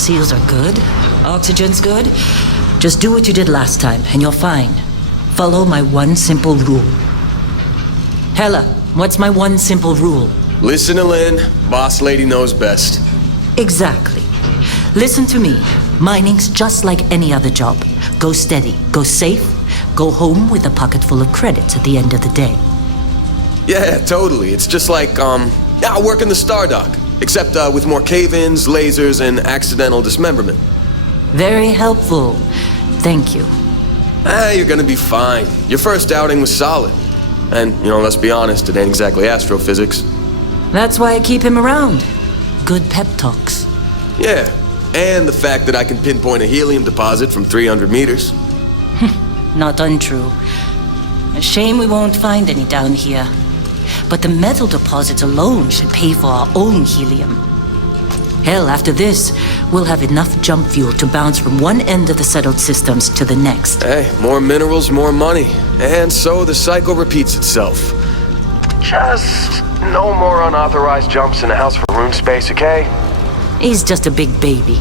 seals are good. Oxygen's good. Just do what you did last time, and you're fine. Follow my one simple rule. Hella, what's my one simple rule? Listen to Lynn. Boss lady knows best. Exactly. Listen to me. Mining's just like any other job. Go steady, go safe, go home with a pocket full of credits at the end of the day. Yeah, totally. It's just like, I work in the Star Dock. Except with more cave-ins, lasers, and accidental dismemberment. Very helpful. Thank you. You're gonna be fine. Your first outing was solid. And, let's be honest, it ain't exactly astrophysics. That's why I keep him around. Good pep talks. Yeah, and the fact that I can pinpoint a helium deposit from 300 meters. Not untrue. A shame we won't find any down here. But the metal deposits alone should pay for our own helium. Hell, after this, we'll have enough jump fuel to bounce from one end of the settled systems to the next. Hey, more minerals, more money. And so the cycle repeats itself. Just no more unauthorized jumps in the house for room space, okay? He's just a big baby.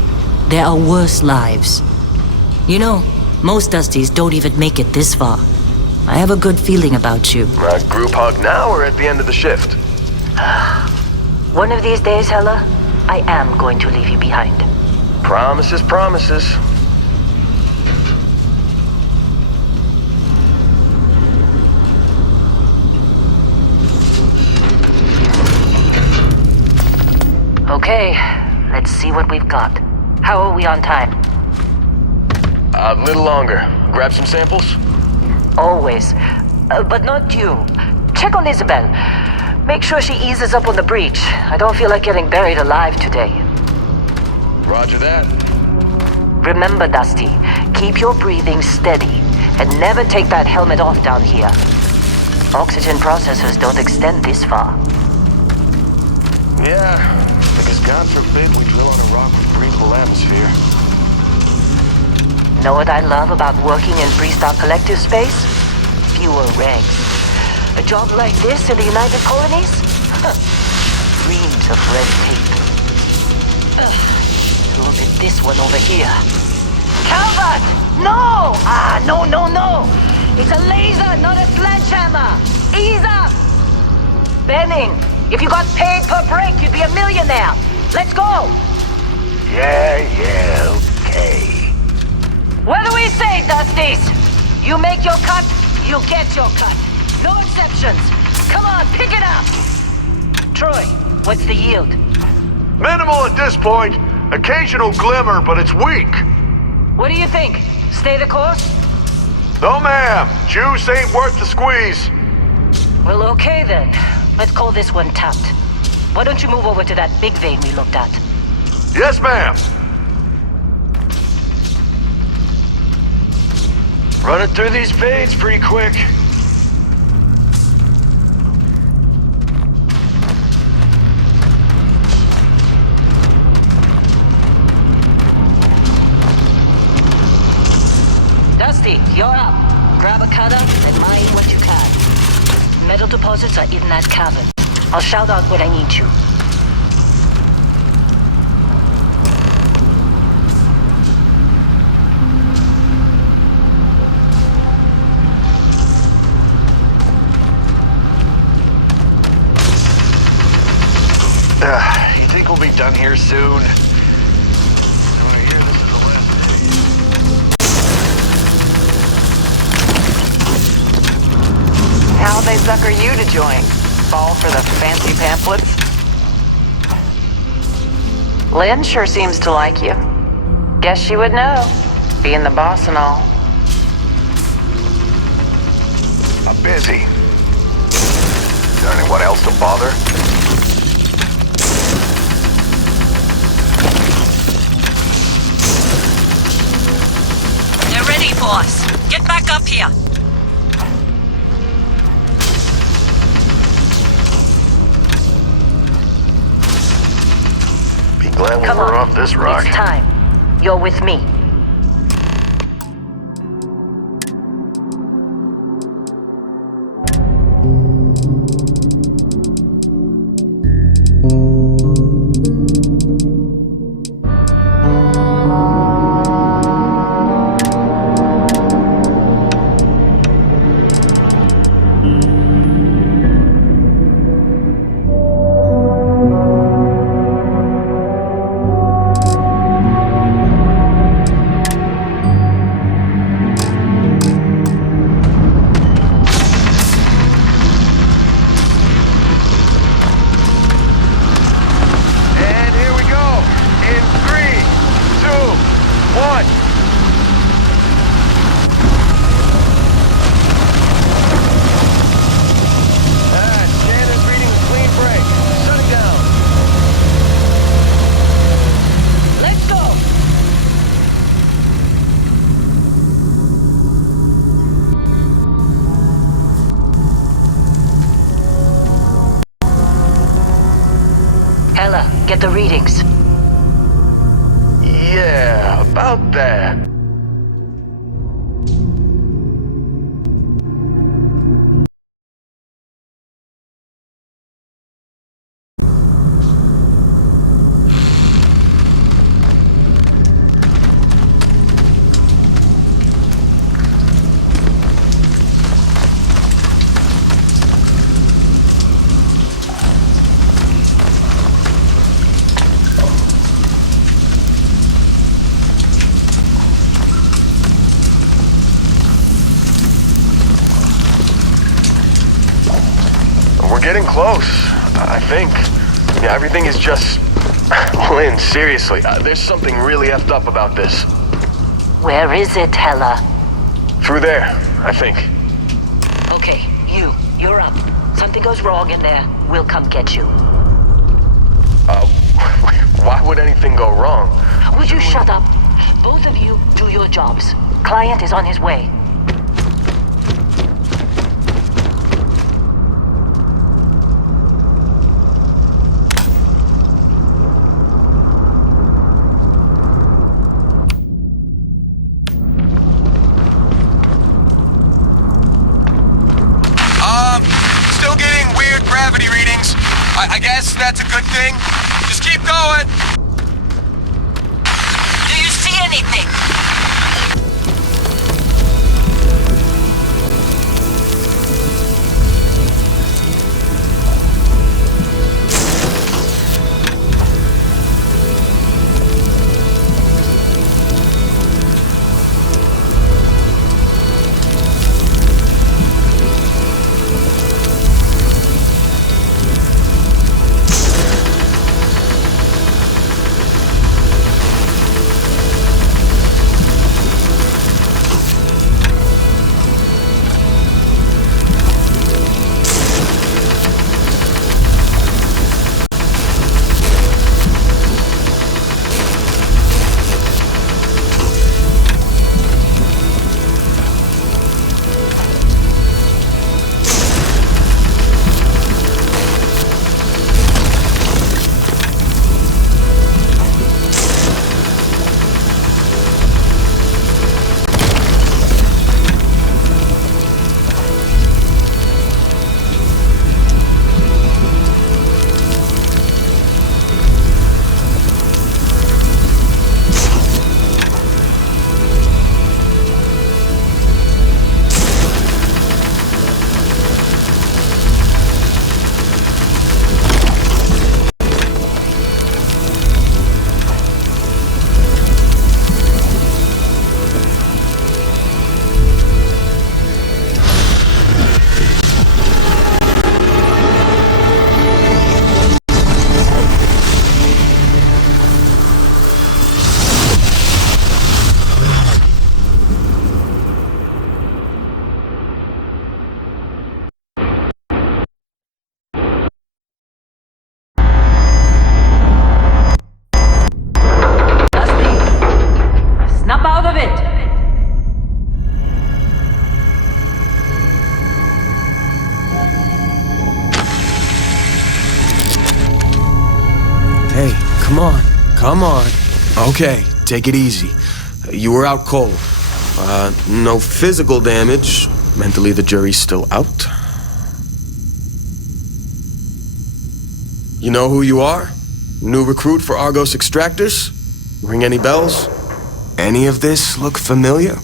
There are worse lives. Most Dusties don't even make it this far. I have a good feeling about you. Group hug now or at the end of the shift? One of these days, Hella, I am going to leave you behind. Promises, promises. Okay, let's see what we've got. How are we on time? A little longer. Grab some samples? Always. But not you. Check on Isabel. Make sure she eases up on the breach. I don't feel like getting buried alive today. Roger that. Remember, Dusty, keep your breathing steady and never take that helmet off down here. Oxygen processors don't extend this far. Yeah, because God forbid we drill on a rock with breathable atmosphere. Know what I love about working in Freestar Collective space? Fewer regs. A job like this in the United Colonies? Dreams of red tape. Look at this one over here. Calvert! No! No! It's a laser, not a sledgehammer! Ease up! Benning, if you got paid per break, you'd be a millionaire. Let's go! Yeah, okay. What do we say, Dusties? You make your cut, you get your cut. No exceptions. Come on, pick it up! Troy, what's the yield? Minimal at this point. Occasional glimmer, but it's weak. What do you think? Stay the course? No, ma'am. Juice ain't worth the squeeze. Well, okay then. Let's call this one tapped. Why don't you move over to that big vein we looked at? Yes, ma'am. Running through these veins pretty quick. Dusty, you're up. Grab a cutter and mine what you can. Metal deposits are in that cavern. I'll shout out when I need you. You think we'll be done here soon? I hear this is the last day. How'd they sucker you to join? Fall for the fancy pamphlets? Lynn sure seems to like you. Guess she would know, being the boss and all. I'm busy. Is there anyone else to bother? They're ready for us. Get back up here. Be glad when Come we're on. off this rock. It's time. You're with me. Get the readings. Yeah, about that. We're getting close, I think. Yeah, everything is just... Lynn, seriously, there's something really effed up about this. Where is it, Hella? Through there, I think. Okay, you're up. Something goes wrong in there, we'll come get you. Why would anything go wrong? Would you shut up? Both of you do your jobs. Client is on his way. Still getting weird gravity readings. I guess that's a good thing. Just keep going. Do you see anything? Snap out of it! Hey, come on. Come on. Okay, take it easy. You were out cold. No physical damage. Mentally, the jury's still out. You know who you are? New recruit for Argos Extractors? Ring any bells? Any of this look familiar?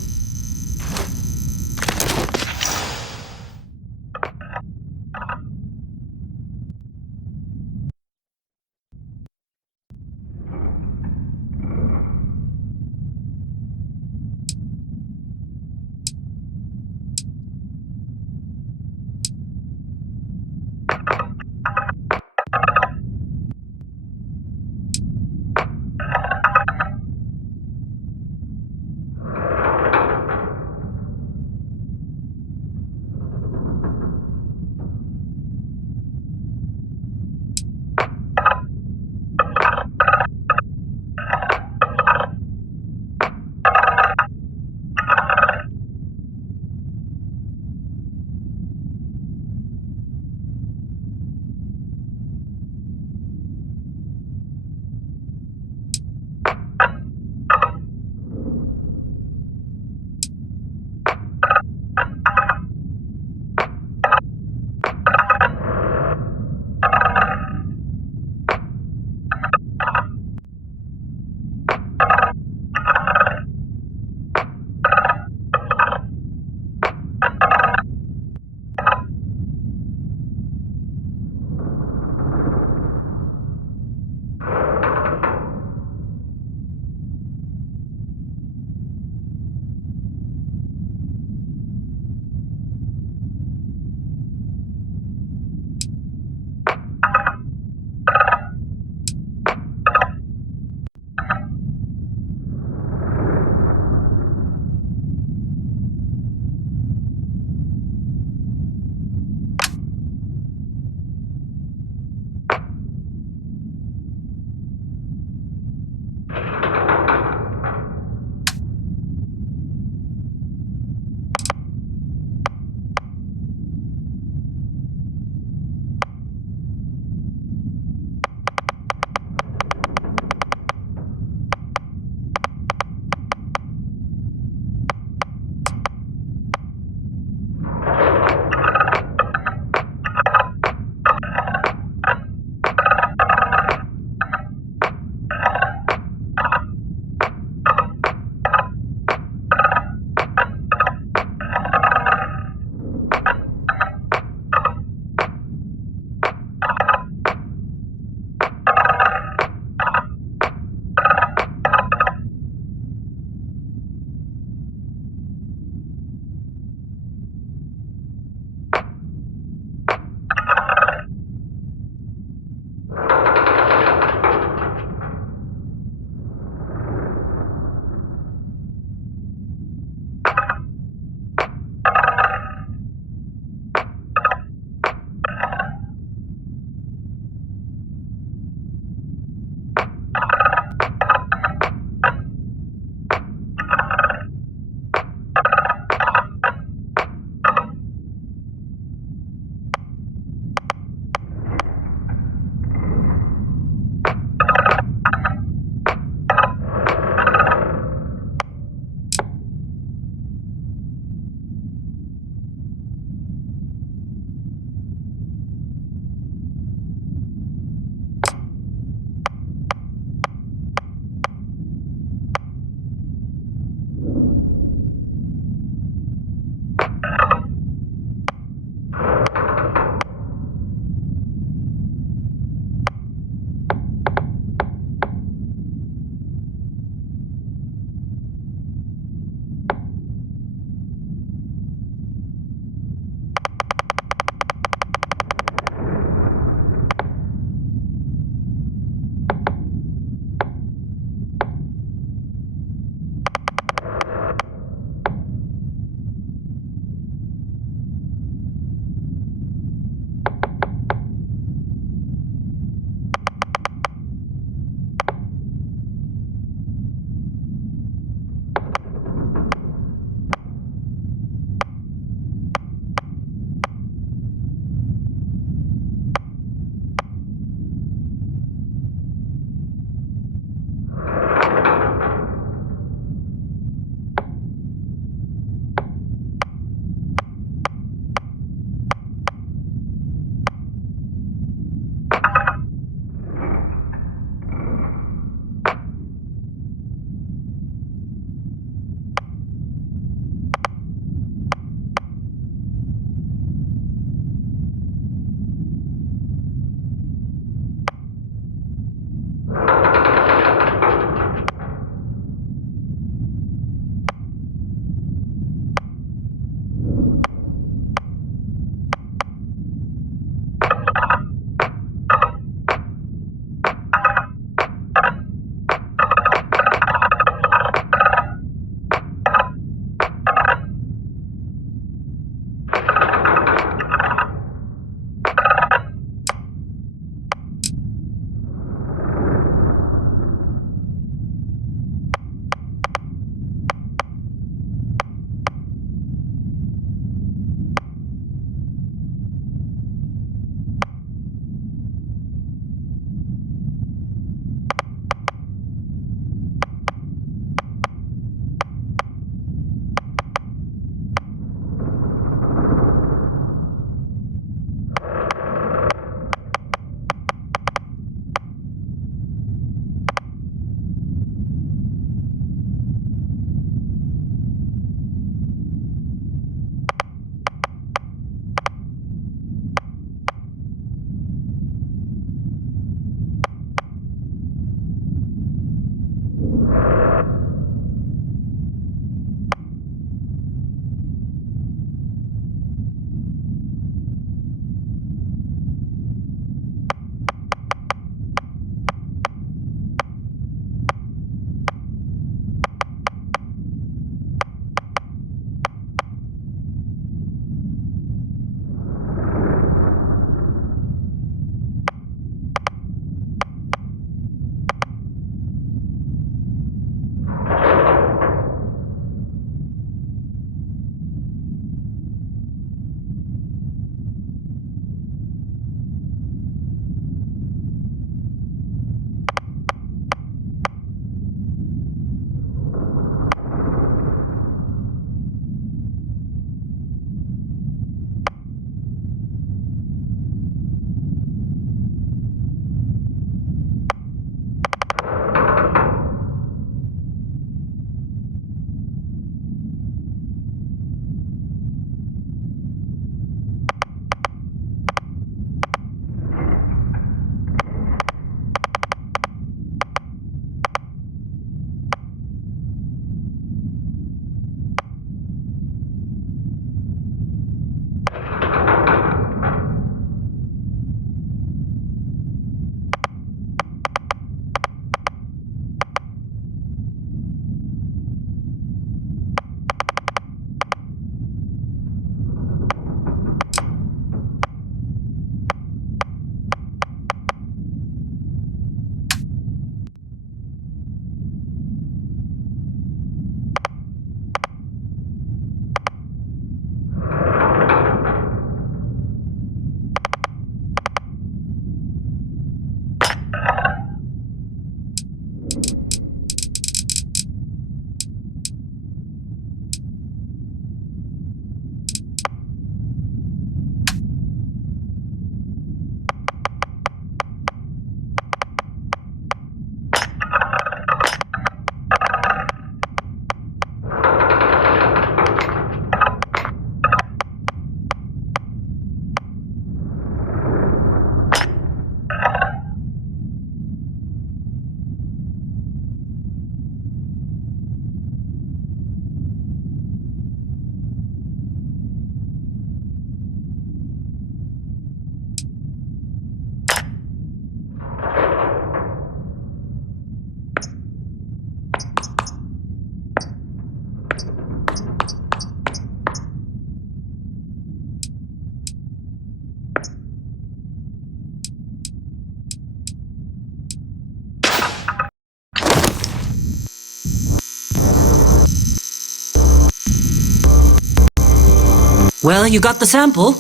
Well, you got the sample.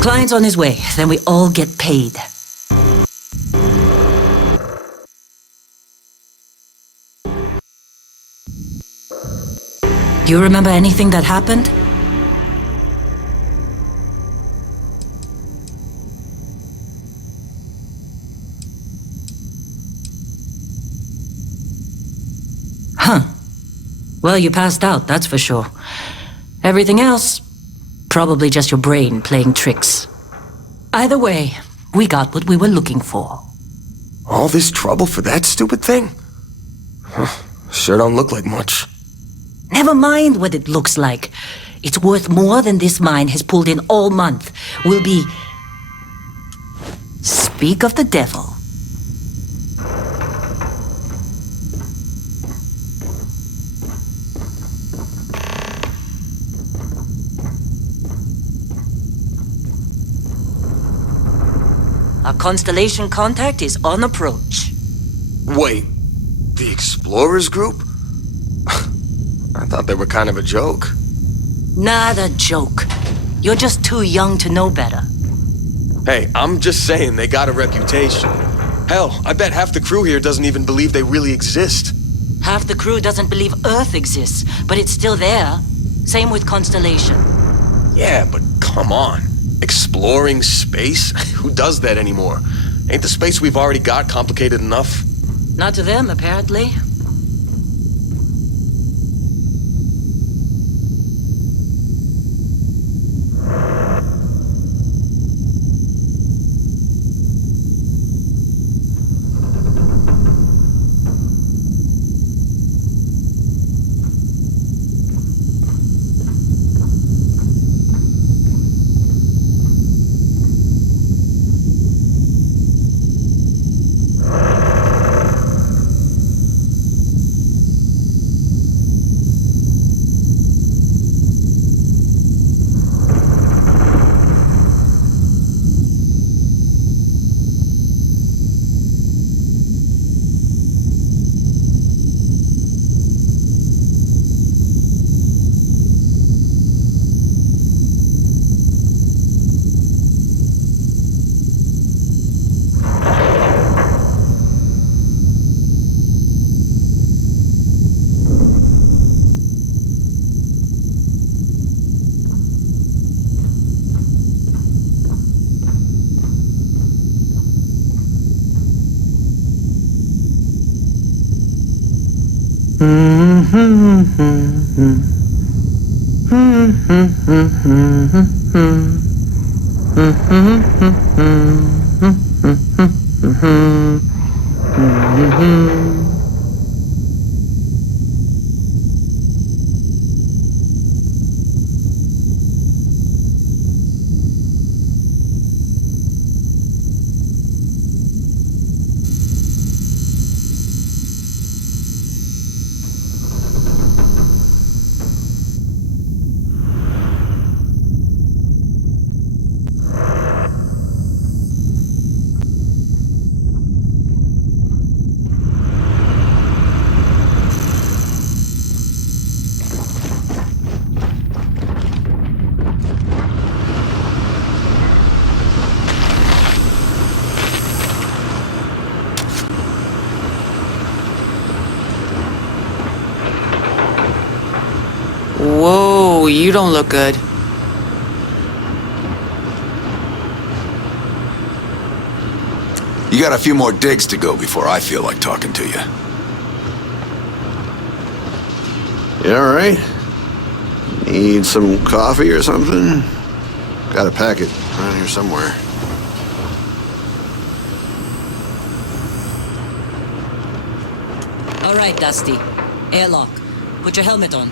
Client's on his way, then we all get paid. Do you remember anything that happened? Huh. Well, you passed out, that's for sure. Everything else, probably just your brain playing tricks. Either way, we got what we were looking for. All this trouble for that stupid thing? Huh, sure don't look like much. Never mind what it looks like. It's worth more than this mine has pulled in all month. We'll be... Speak of the devil. Our constellation contact is on approach. Wait, the Explorers group? I thought they were kind of a joke. Not a joke. You're just too young to know better. Hey, I'm just saying they got a reputation. Hell, I bet half the crew here doesn't even believe they really exist. Half the crew doesn't believe Earth exists, but it's still there. Same with Constellation. Yeah, but come on. Exploring space? Who does that anymore? Ain't the space we've already got complicated enough? Not to them, apparently. Whoa, you don't look good. You got a few more digs to go before I feel like talking to you. You all right? Need some coffee or something? Got a packet around here somewhere. All right, Dusty. Airlock. Put your helmet on.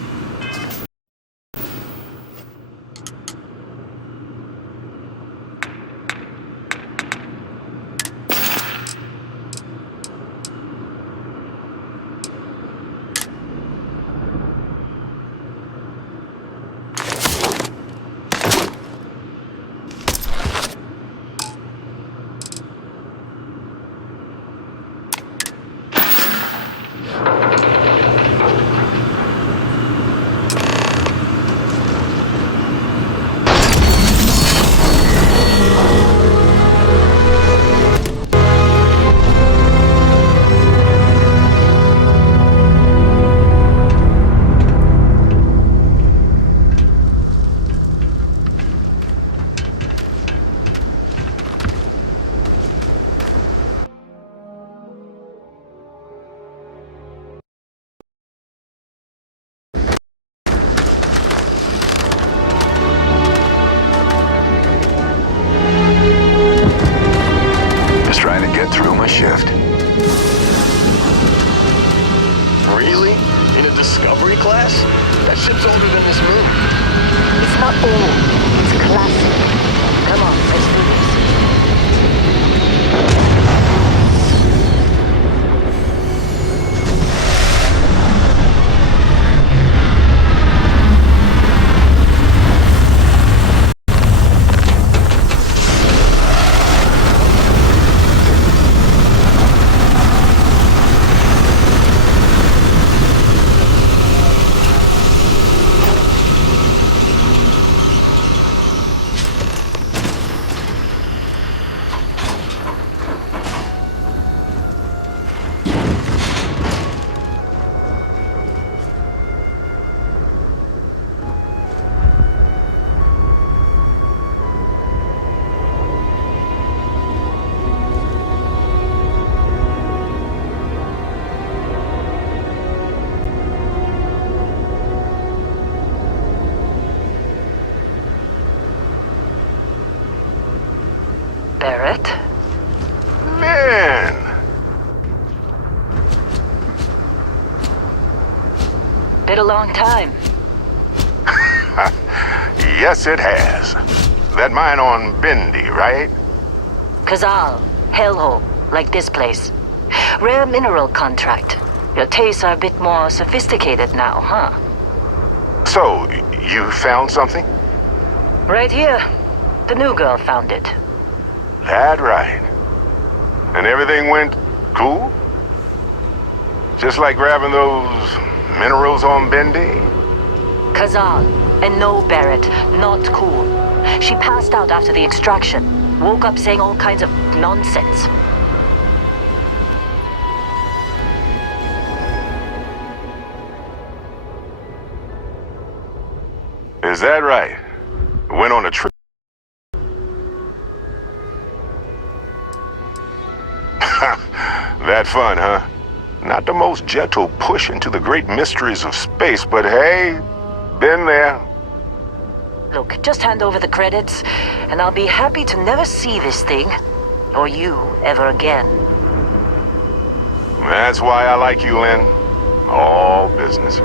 Really? In a Discovery class? That ship's older than this moon. It's not old, it's classic. Come on, let's do this. Barrett? Man! Been a long time. Yes, it has. That mine on Bendy, right? Kazal, hellhole, like this place. Rare mineral contract. Your tastes are a bit more sophisticated now, huh? So, you found something? Right here. The new girl found it. That right. And everything went cool? Just like grabbing those minerals on Bendy? Kazal, and no, Barrett, not cool. She passed out after the extraction. Woke up saying all kinds of nonsense. Is that right? Went on a trip. That fun, huh? Not the most gentle push into the great mysteries of space, but hey, been there. Look, just hand over the credits, and I'll be happy to never see this thing, or you, ever again. That's why I like you, Lynn. All business.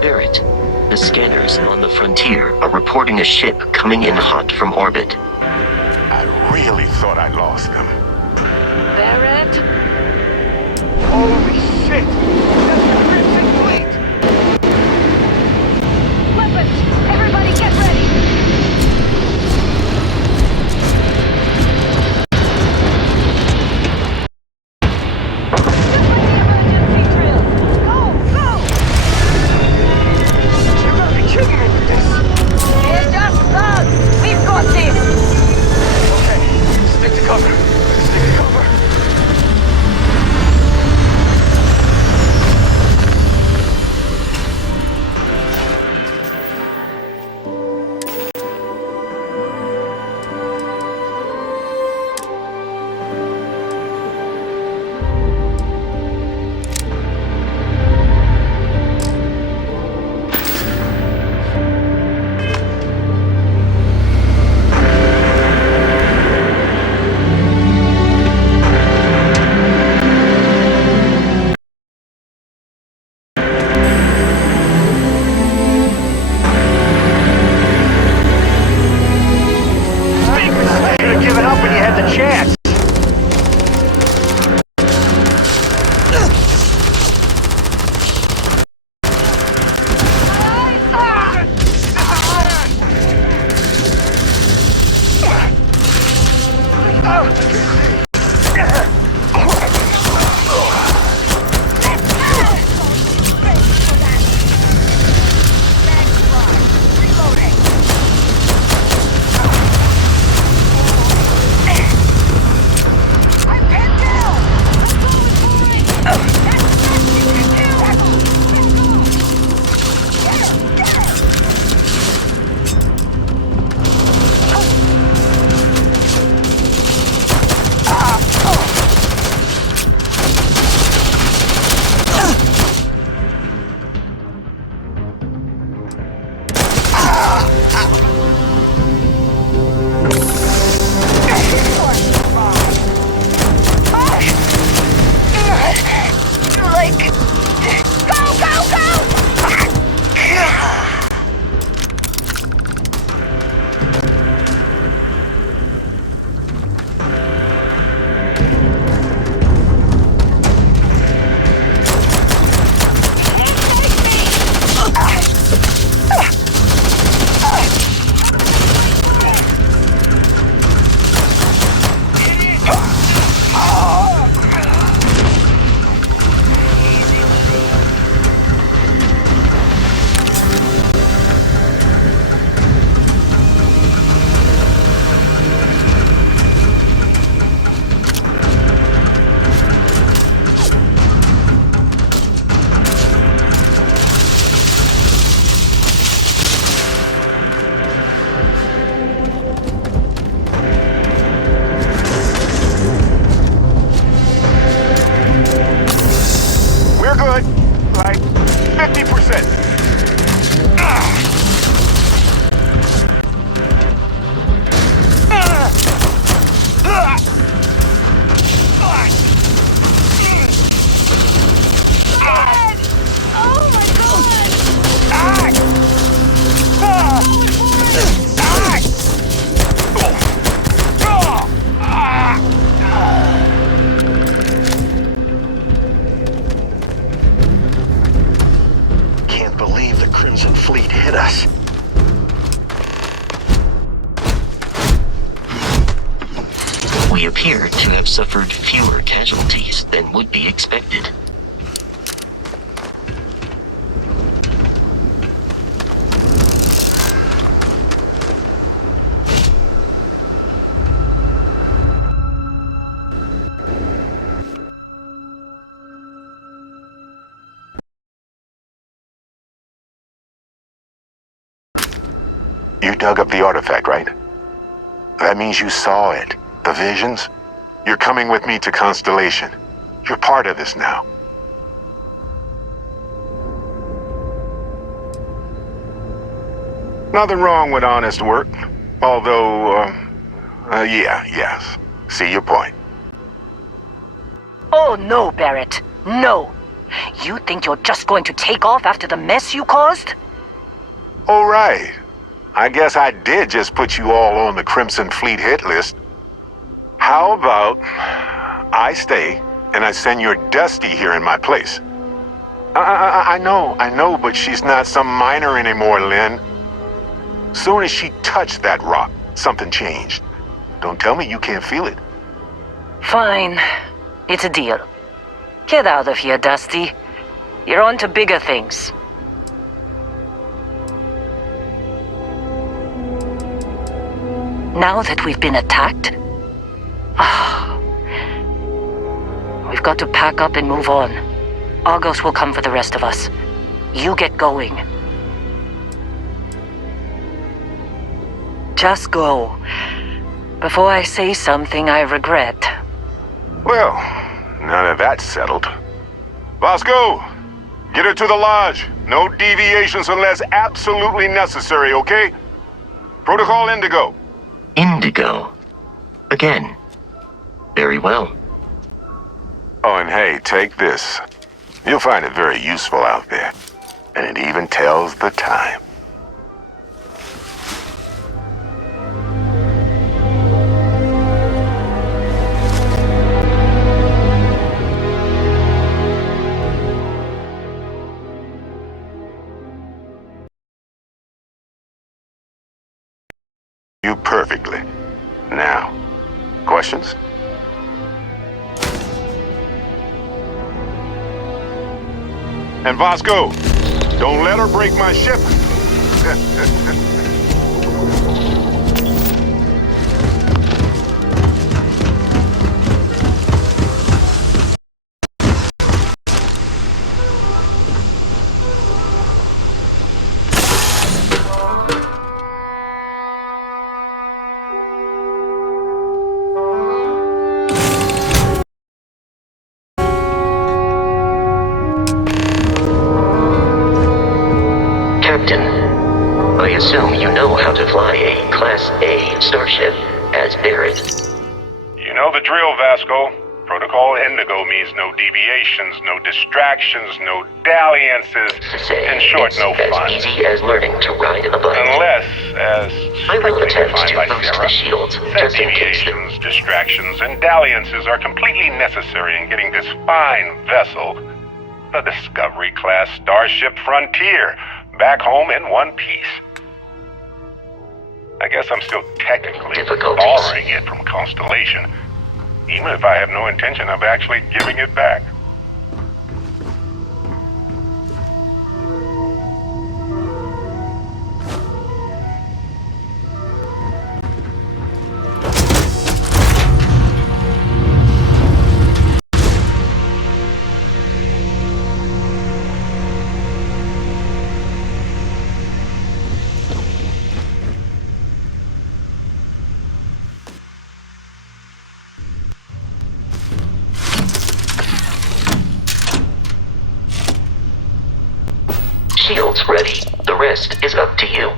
Barrett, the scanners on the frontier are reporting a ship coming in hot from orbit. I really thought I lost them. Barrett? Holy shit! That's the Crimson Fleet! Weapons! Everybody get ready! You gotta be kidding me with this! They're just thugs! We've got this! Okay, stick to cover. Stick to cover. right? 50%. Can't believe the Crimson Fleet hit us. We appear to have suffered fewer casualties than would be expected. You dug up the artifact, right? That means you saw it. The visions? You're coming with me to Constellation. You're part of this now. Nothing wrong with honest work. Although, yes. See your point. Oh no, Barrett. No. You think you're just going to take off after the mess you caused? All right. I guess I did just put you all on the Crimson Fleet hit list. How about I stay and I send your Dusty here in my place? I know, but she's not some minor anymore, Lynn. Soon as she touched that rock, something changed. Don't tell me you can't feel it. Fine. It's a deal. Get out of here, Dusty. You're on to bigger things. Now that we've been attacked, we've got to pack up and move on. Argos will come for the rest of us. You get going. Just go. Before I say something I regret. Well, now that that's settled. Vasco, get her to the lodge. No deviations unless absolutely necessary, okay? Protocol Indigo. Indigo. Again. Very well. Oh, and hey, take this. You'll find it very useful out there. And it even tells the time. You perfectly. Now, questions? And Vasco, don't let her break my ship. Captain, I assume you know how to fly a Class A starship as Barrett. You know the drill, Vasco. Protocol Indigo means no deviations, no distractions, no dalliances. In short, It's no as fun. easy as learning to ride a bike. Unless, as I will strictly attempt defined to by boost Sarah, the shields said just in case the deviations, distractions, and dalliances are completely necessary in getting this fine vessel, the Discovery-class Starship Frontier, back home in one piece. I guess I'm still technically Difficulties. borrowing it from Constellation, even if I have no intention of actually giving it back. Shields ready. The rest is up to you.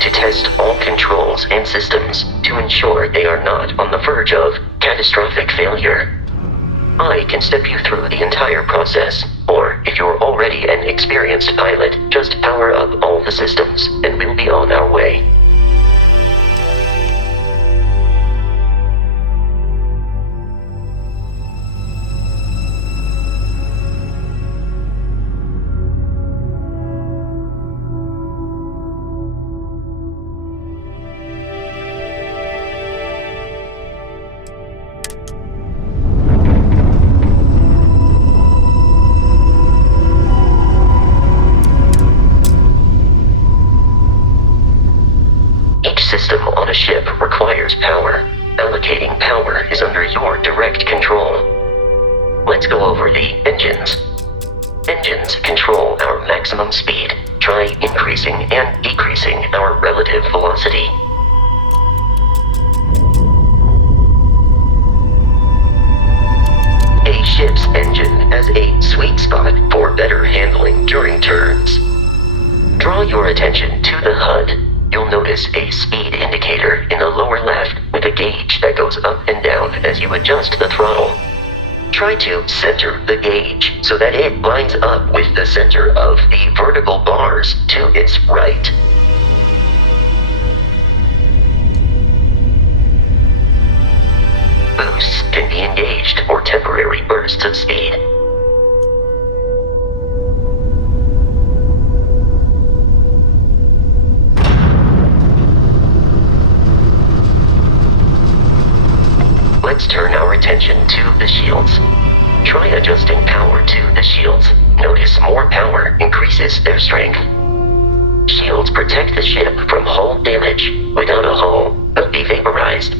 To test all controls and systems to ensure they are not on the verge of catastrophic failure. I can step you through the entire process, or if you're already an experienced pilot, just power up all the systems and we'll be on our way. System on a ship requires power. Allocating power is under your direct control. Let's go over the engines. Engines control our maximum speed. Try increasing and decreasing our relative velocity. A ship's engine has a sweet spot for better handling during turns. Draw your attention to the HUD. You'll notice a speed indicator in the lower left with a gauge that goes up and down as you adjust the throttle. Try to center the gauge so that it lines up with the center of the vertical bars to its right. Boosts can be engaged for temporary bursts of speed. Let's turn our attention to the shields. Try adjusting power to the shields. Notice more power increases their strength. Shields protect the ship from hull damage. Without a hull, they'll be vaporized.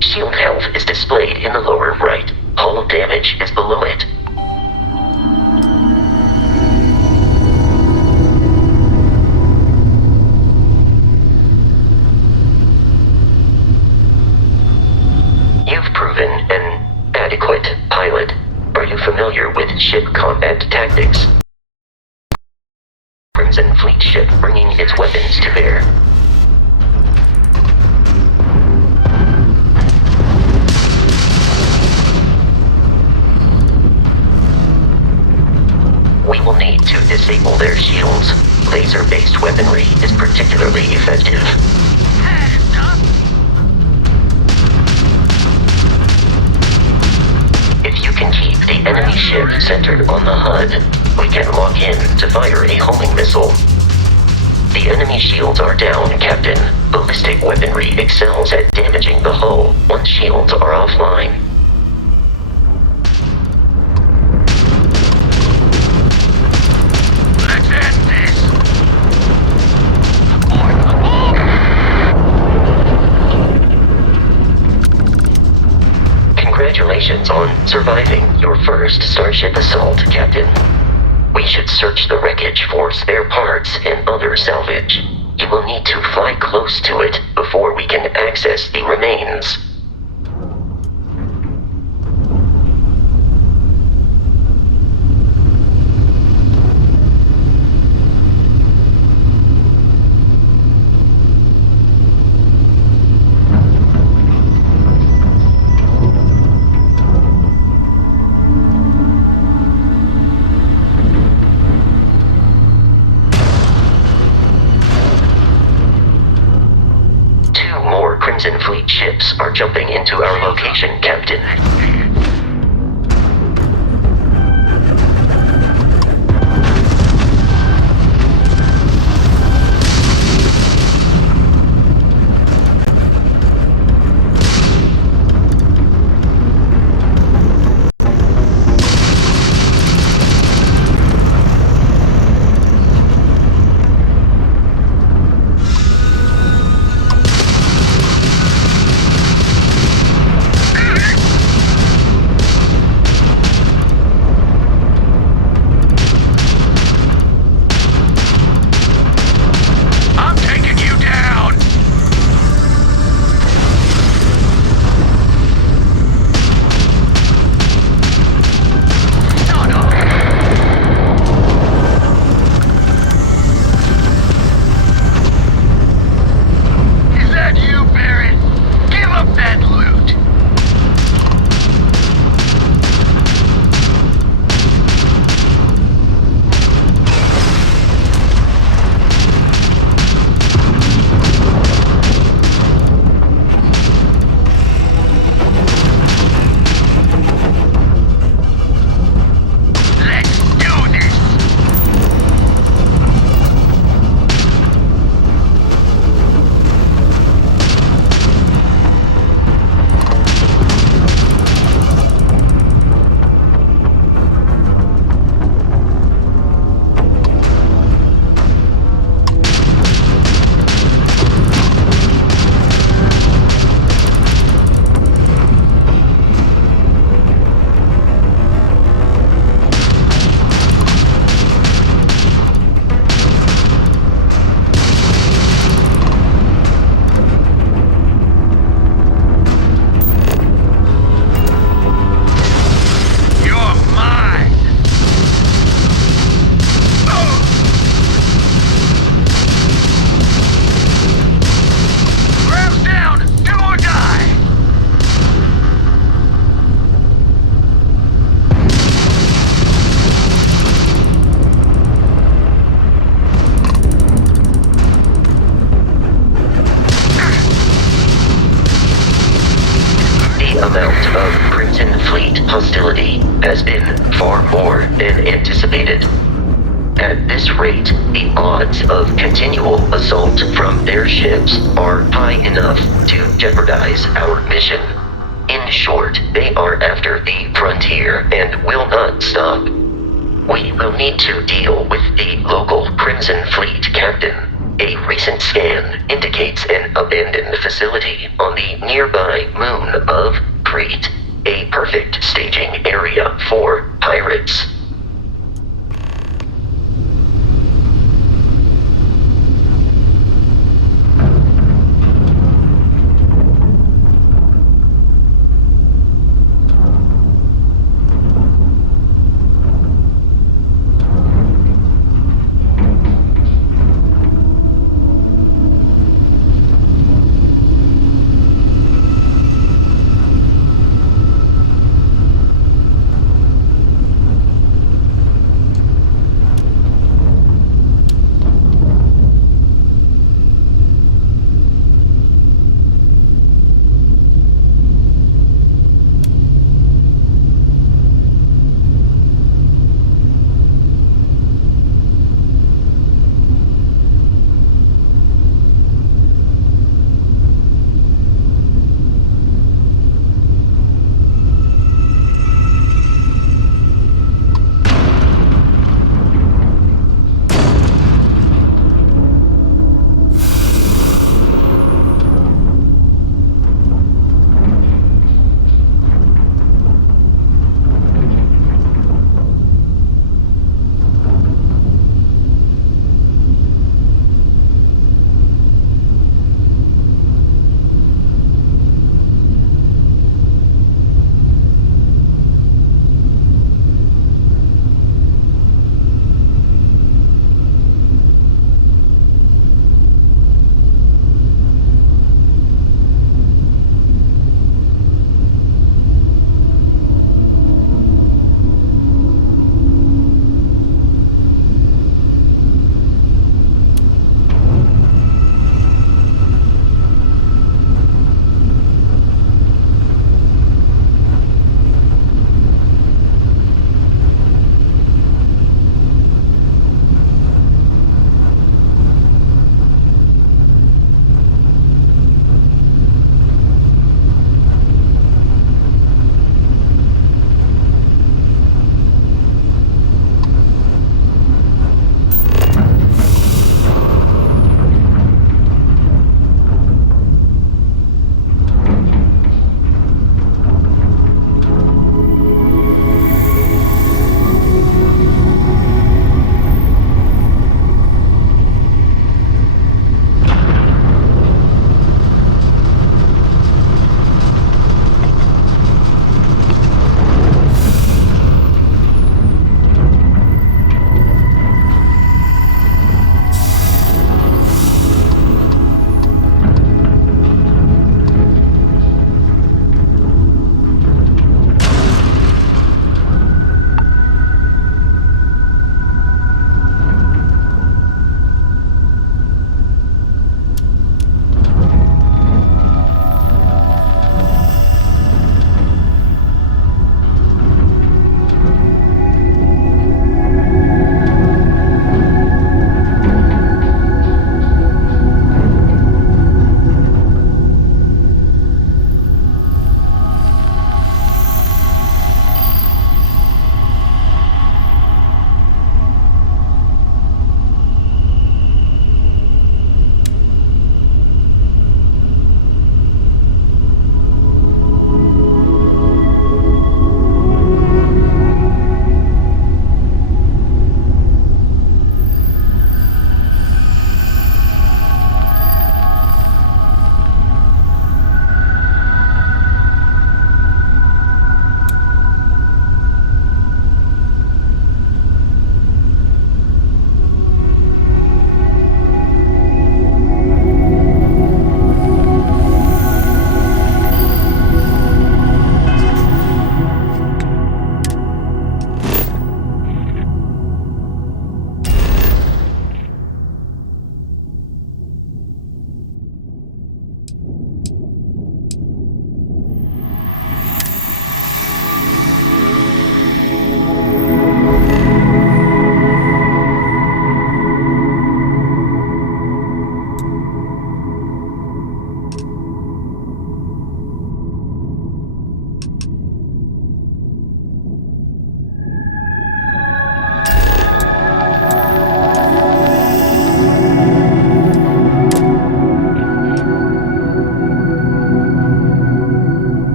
Shield health is displayed in the lower right. Hull damage is below it. You've proven an adequate pilot. Are you familiar with ship combat tactics? Crimson Fleet ship bringing its weapons to bear. We will need to disable their shields. Laser-based weaponry is particularly effective. If you can keep the enemy ship centered on the HUD, we can lock in to fire a homing missile. The enemy shields are down, Captain. Ballistic weaponry excels at damaging the hull once shields are offline. surviving your first Starship assault, Captain. We should search the wreckage for spare parts and other salvage. You will need to fly close to it before we can access the remains. Crimson Fleet ships are jumping into our location, Captain. Amount of Crimson Fleet hostility has been far more than anticipated. At this rate, the odds of continual assault from their ships are high enough to jeopardize our mission. In short, they are after the frontier and will not stop. We will need to deal with the local Crimson Fleet captain. A recent scan indicates an abandoned facility on the nearby moon of Crete, a perfect staging area for pirates.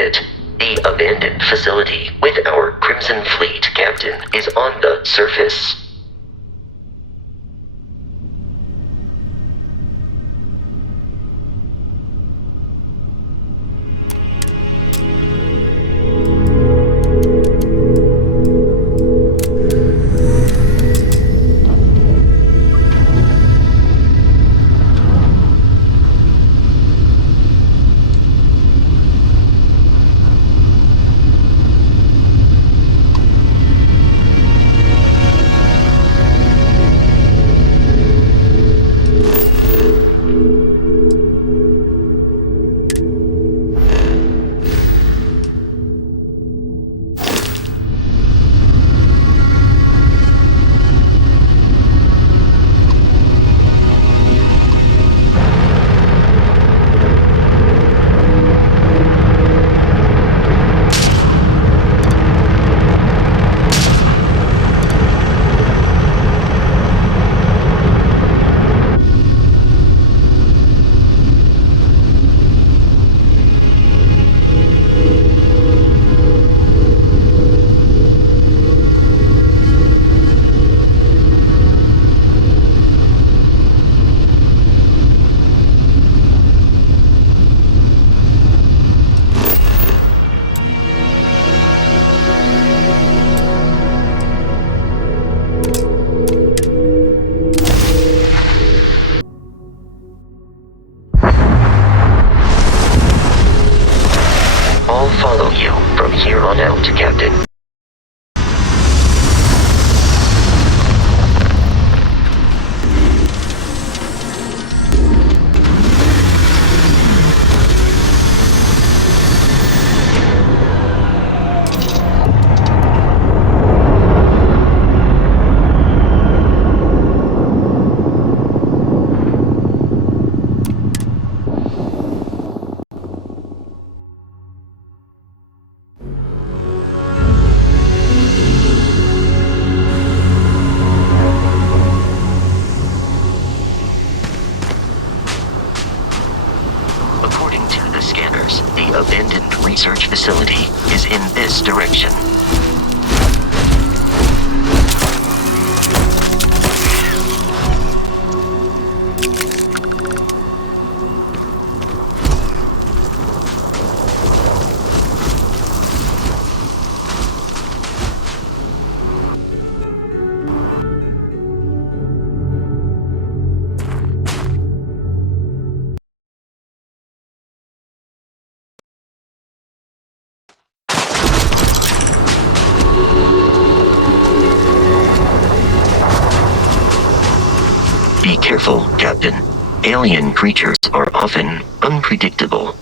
it. The abandoned facility with our Crimson Fleet captain is on the surface. I'll follow you from here on out, Captain. According to the scanners, the abandoned research facility is in this direction. Be careful, Captain. Alien creatures are often unpredictable.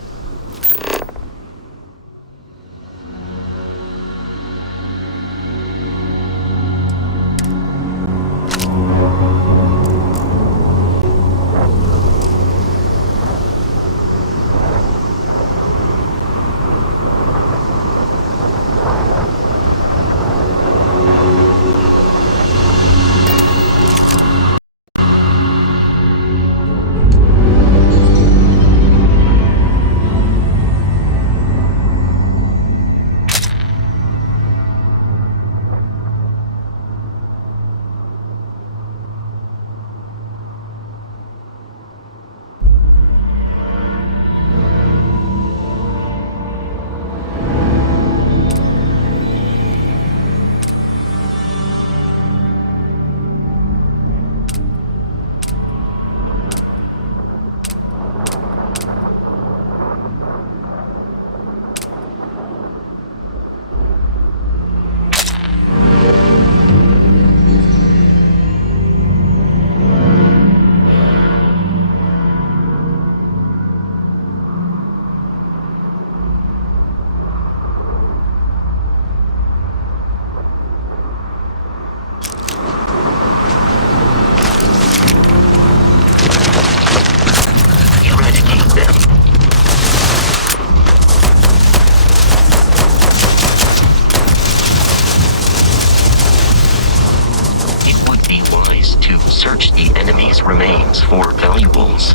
Search the enemy's remains for valuables.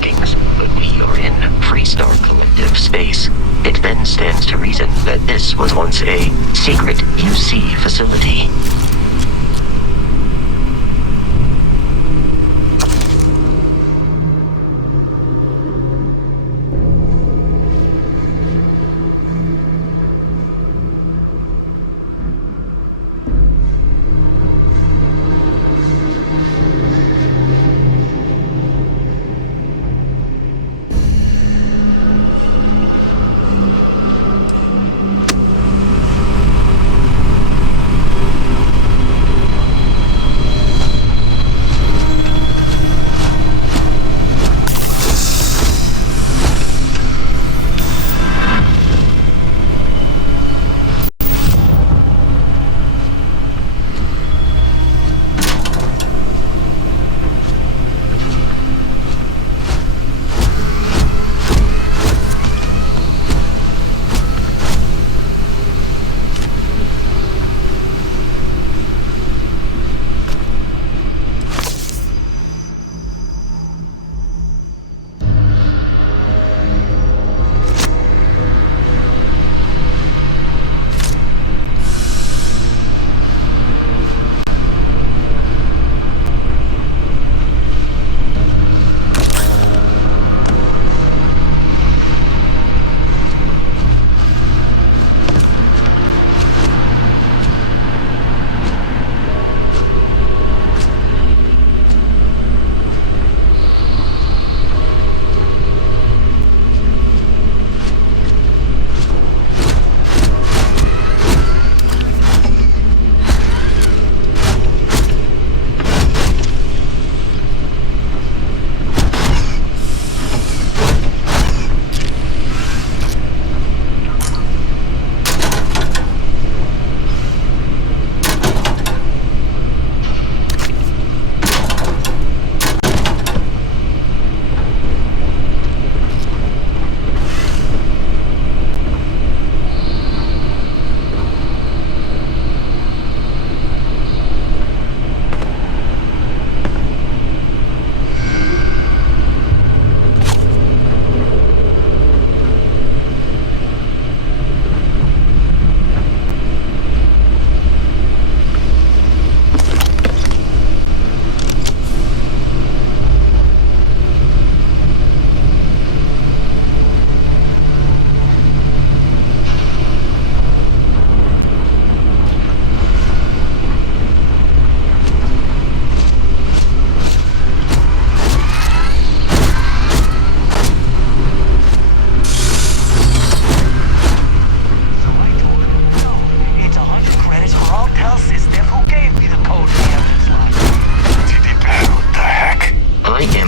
markings, but we are in Freestar Collective space. It then stands to reason that this was once a secret UC facility.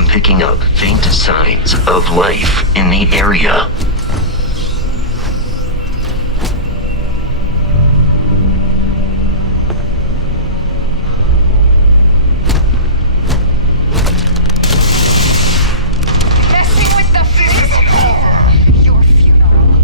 Picking up faint signs of life in the area. Messing with the fleet? Your funeral.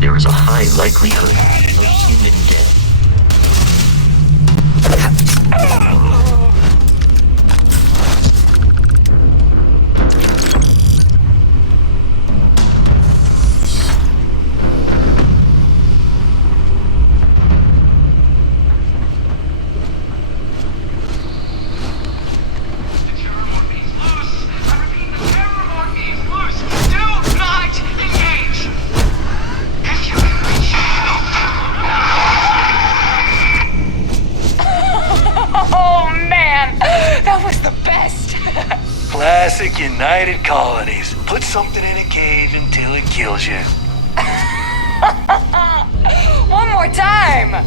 There is a high likelihood of human death. Classic United Colonies. Put something in a cage until it kills you. One more time!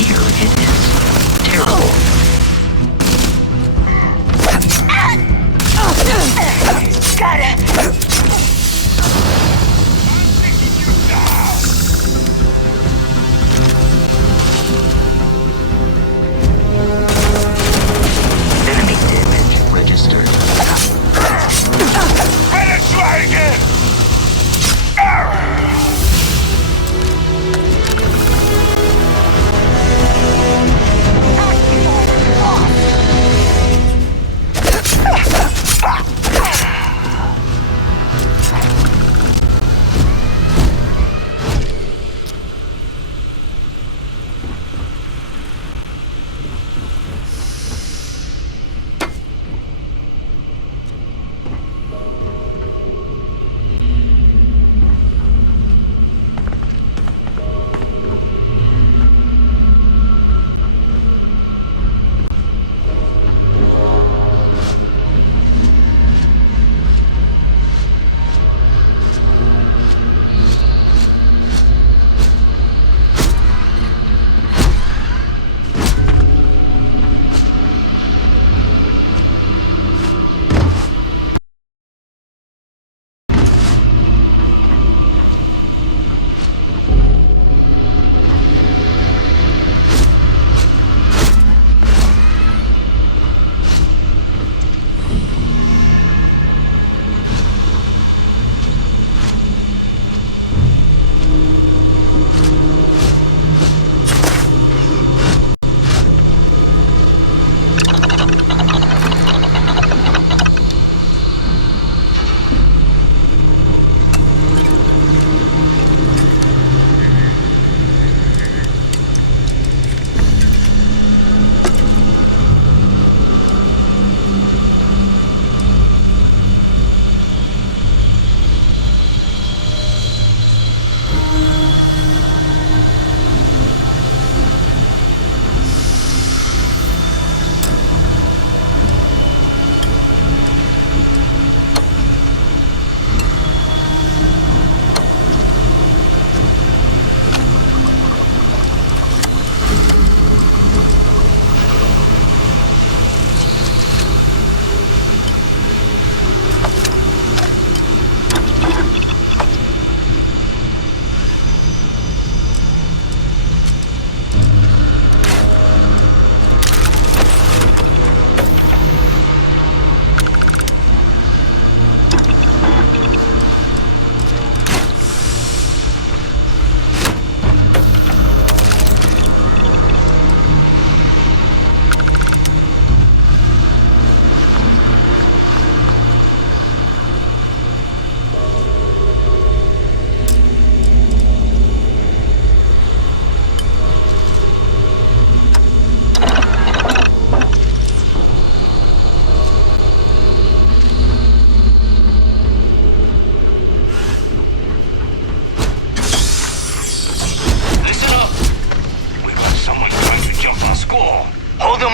here, it is terrible. Got it. Enemy damage registered. Better try again!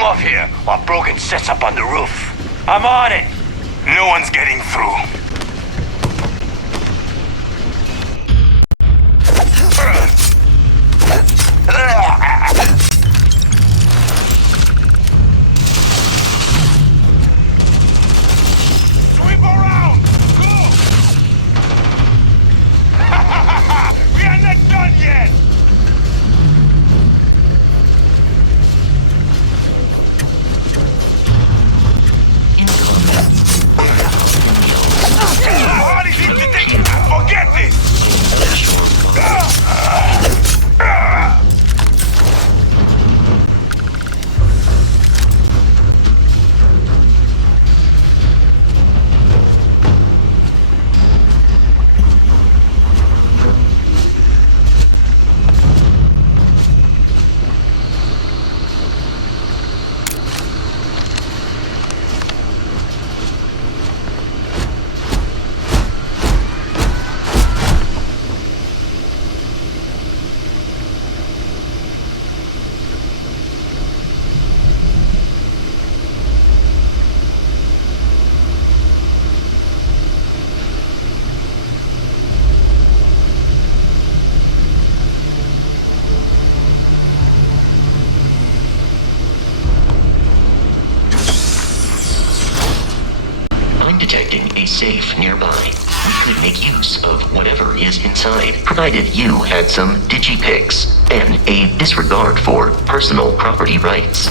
off here while Brogan sets up on the roof. I'm on it. No one's getting through. Sweep around! Go! We are not done yet! safe nearby. We could make use of whatever is inside, provided you had some digipics and a disregard for personal property rights.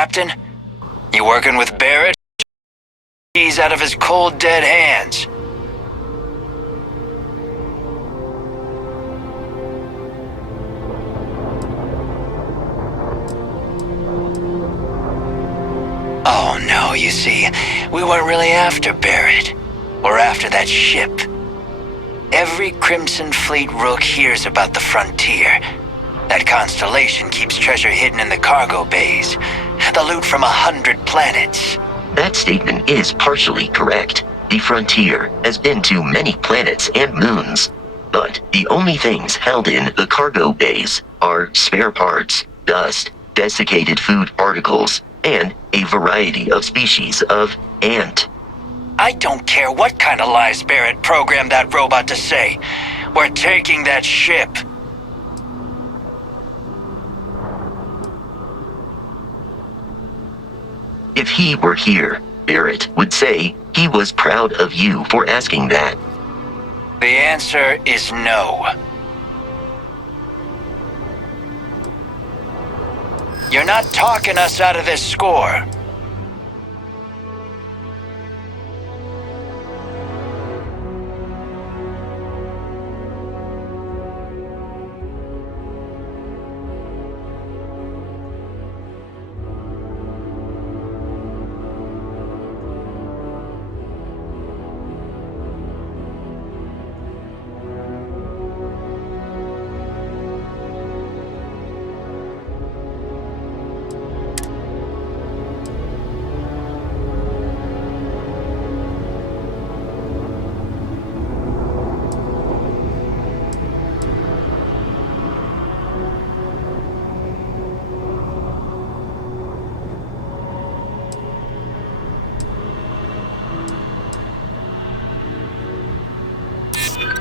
Captain? You working with Barrett? He's out of his cold, dead hands. Oh no, you see, we weren't really after Barrett. We're after that ship. Every Crimson Fleet rook hears about the frontier. That constellation keeps treasure hidden in the cargo bays. The loot from 100 planets. That statement is partially correct. The frontier has been to many planets and moons. But the only things held in the cargo bays are spare parts, dust, desiccated food particles, and a variety of species of ant. I don't care what kind of lies Barrett programmed that robot to say. We're taking that ship. If he were here, Barrett would say he was proud of you for asking that. The answer is no. You're not talking us out of this score.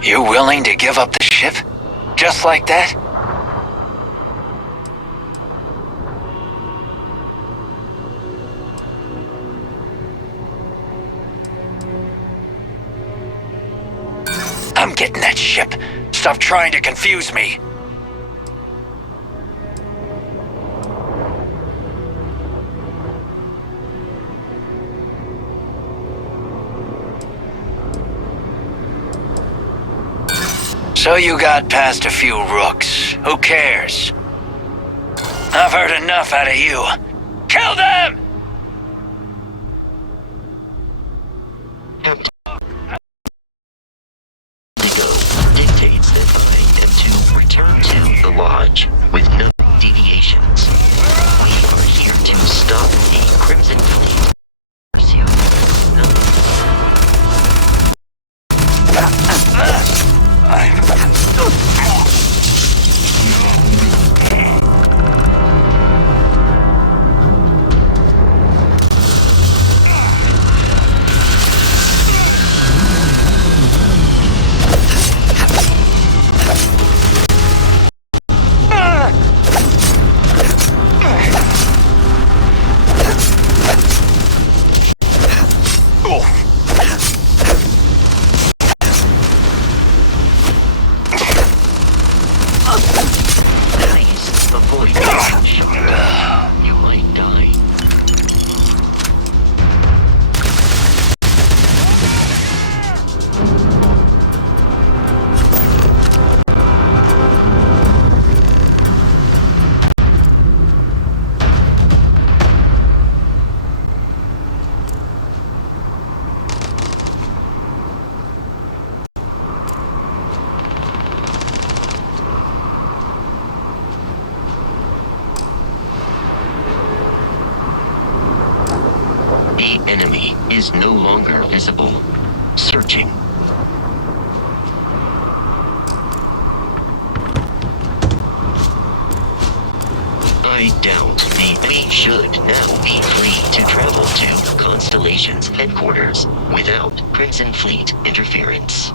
You willing to give up the ship? Just like that? I'm getting that ship. Stop trying to confuse me. So you got past a few rooks. Who cares? I've heard enough out of you. Kill them! Dictates that I am to return to the lodge with no deviations. We are here to stop the Crimson Fleet. Avoid the shot. You might die. The enemy is no longer visible. Searching. I doubt we should now be free to travel to Constellation's headquarters without Crimson Fleet interference.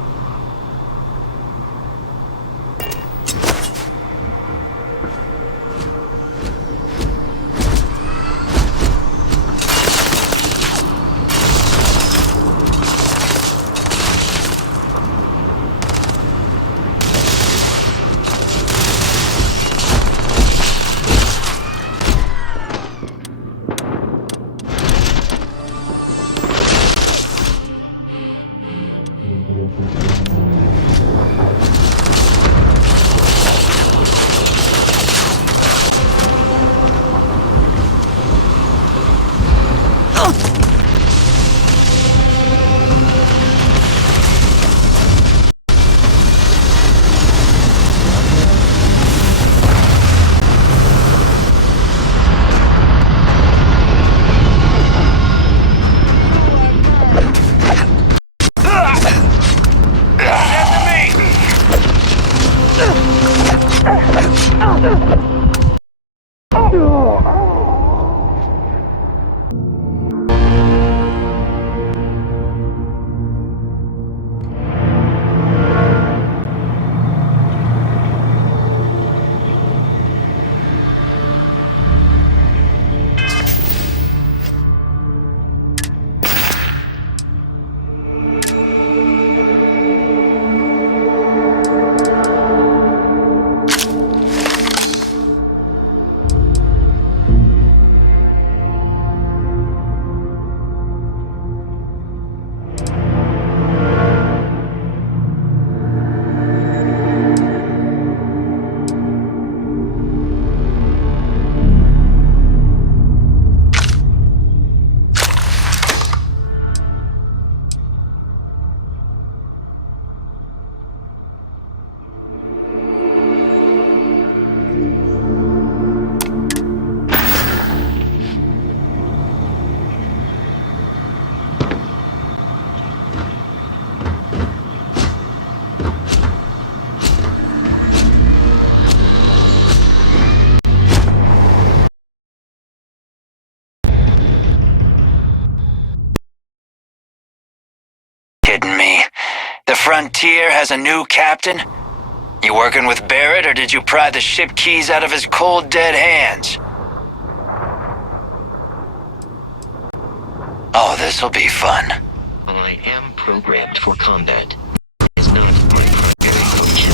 Kidding me? The Frontier has a new captain? You working with Barrett, or did you pry the ship keys out of his cold, dead hands? Oh, this'll be fun. I am programmed for combat. It's not my primary function.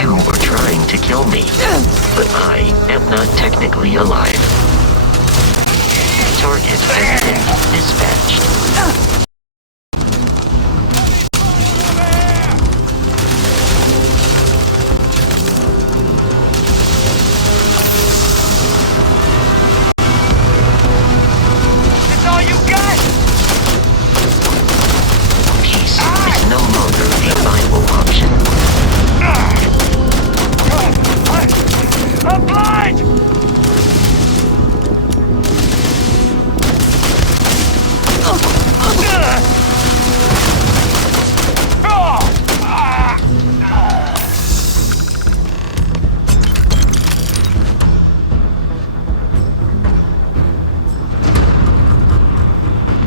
You were trying to kill me, but I am not technically alive. Target has been dispatched. Peace is no longer a viable option. I'm blind!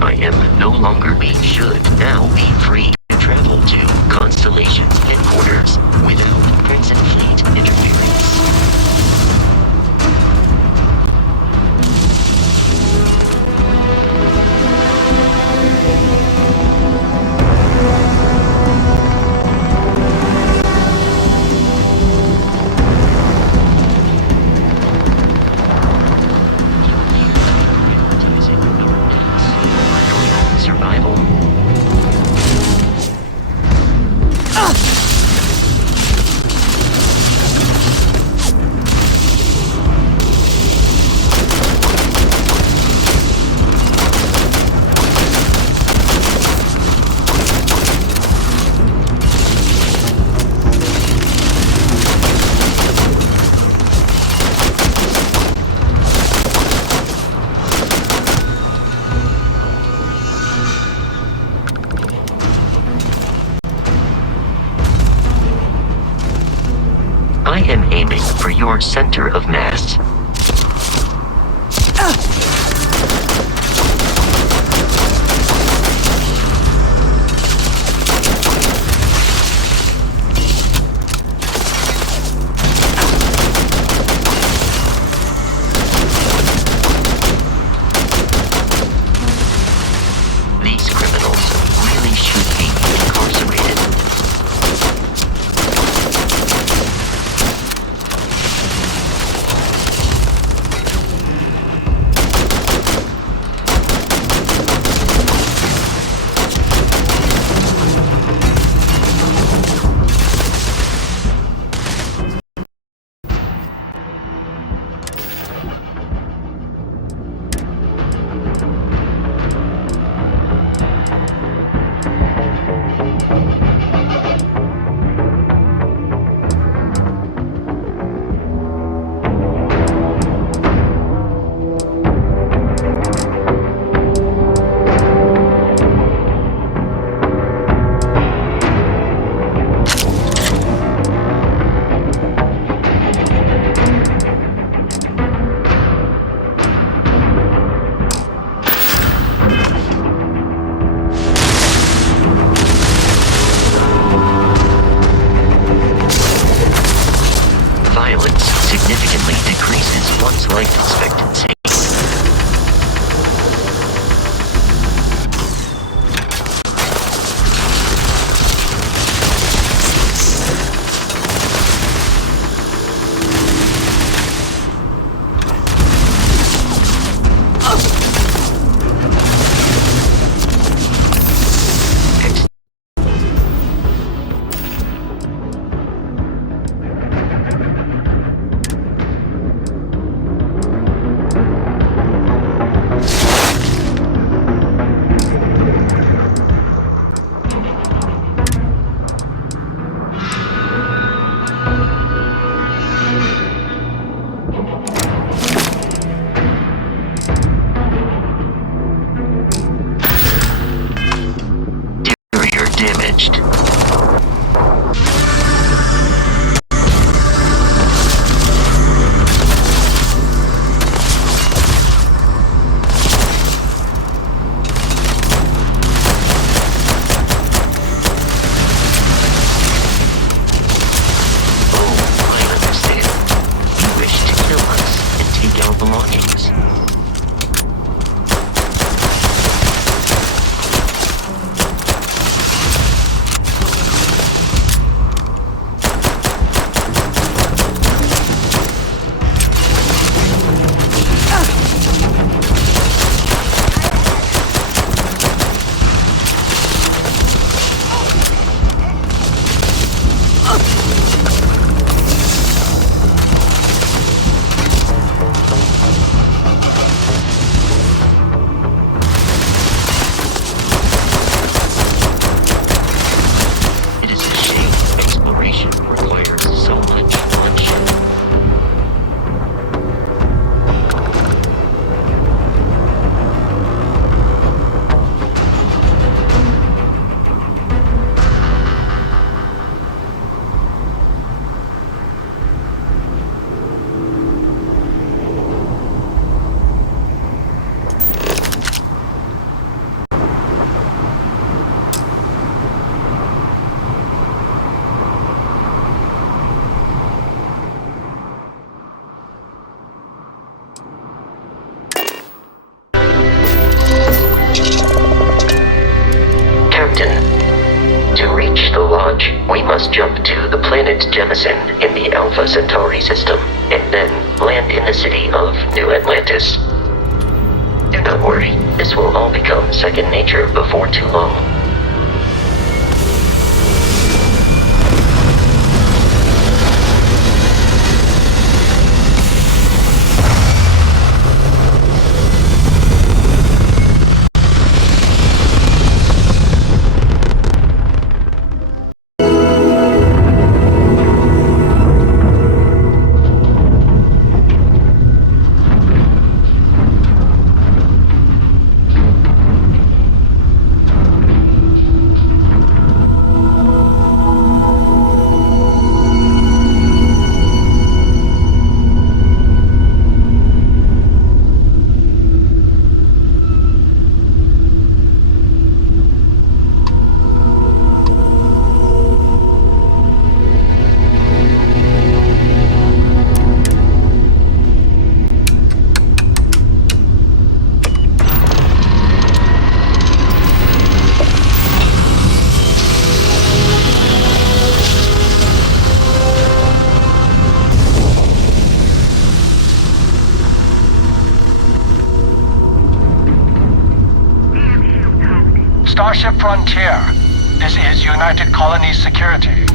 I am no longer being should now be free to travel to Constellation's headquarters without Crimson Fleet interference. Survival. I am aiming for your center of mass. Lodge, we must jump to the planet Jemison in the Alpha Centauri system, and then land in the city of New Atlantis. Do not worry, this will all become second nature before too long. Starship Frontier. This is United Colonies Security.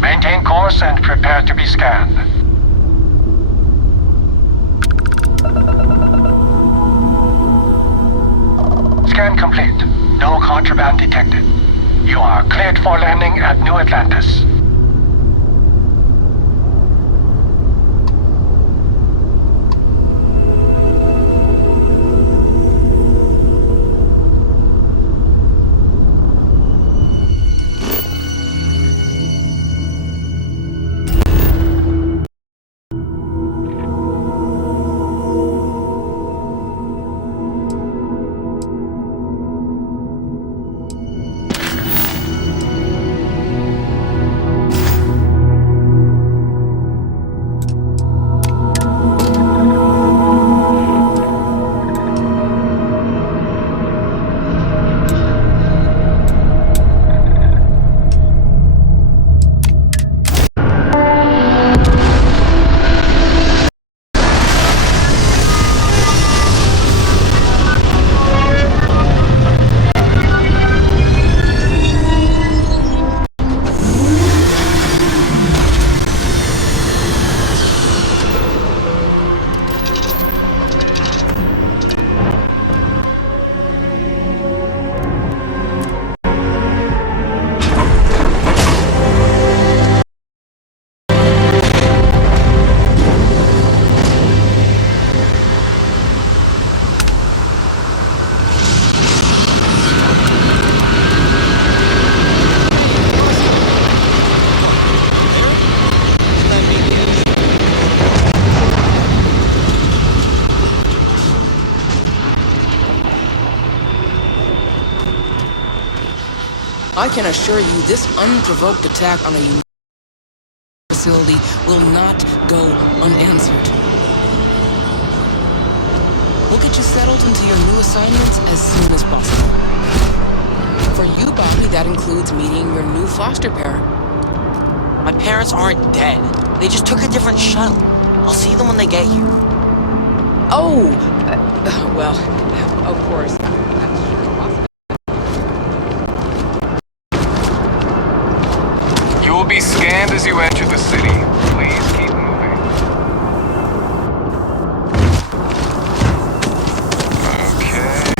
Maintain course and prepare to be scanned. Scan complete. No contraband detected. You are cleared for landing at New Atlantis. I can assure you this unprovoked attack on a facility will not go unanswered. We'll get you settled into your new assignments as soon as possible. For you, Bobby, that includes meeting your new foster parent. My parents aren't dead. They just took a different shuttle. I'll see them when they get here. Oh, well, of course. You will be scanned as you enter the city. Please keep moving. Okay.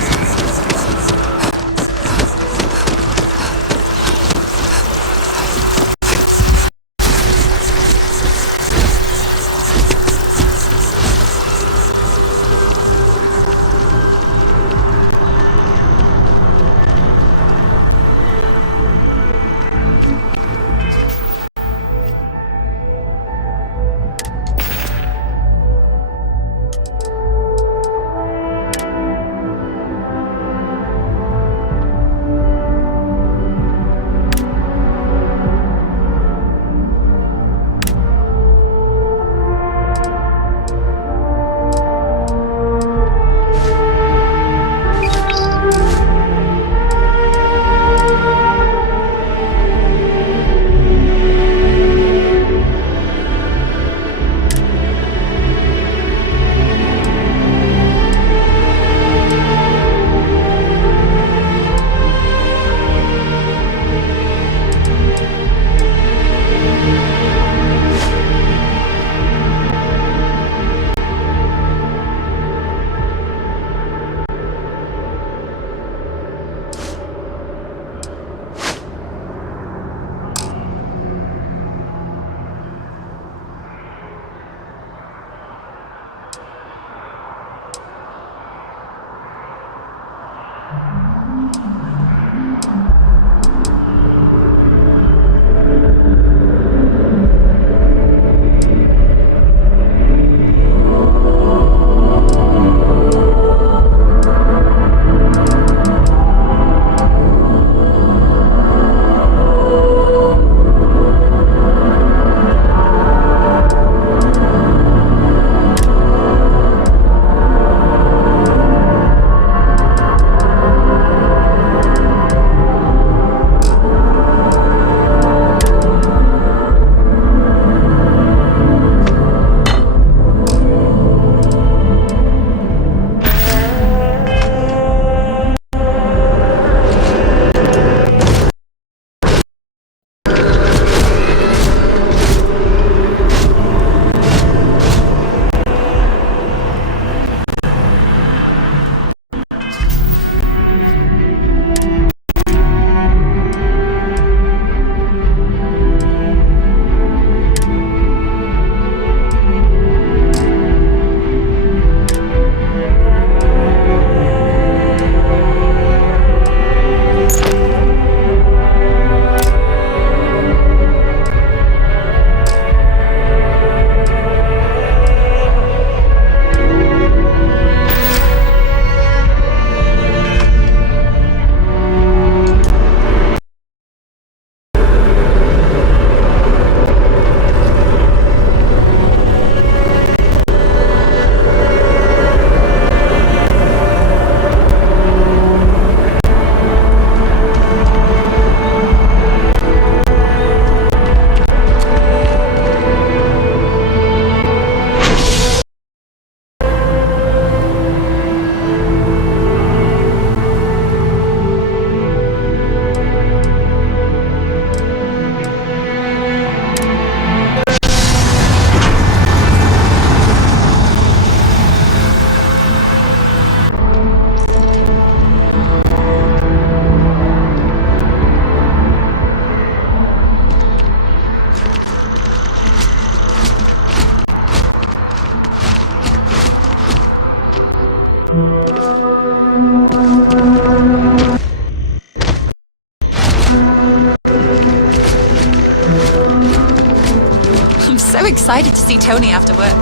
excited to see Tony after work.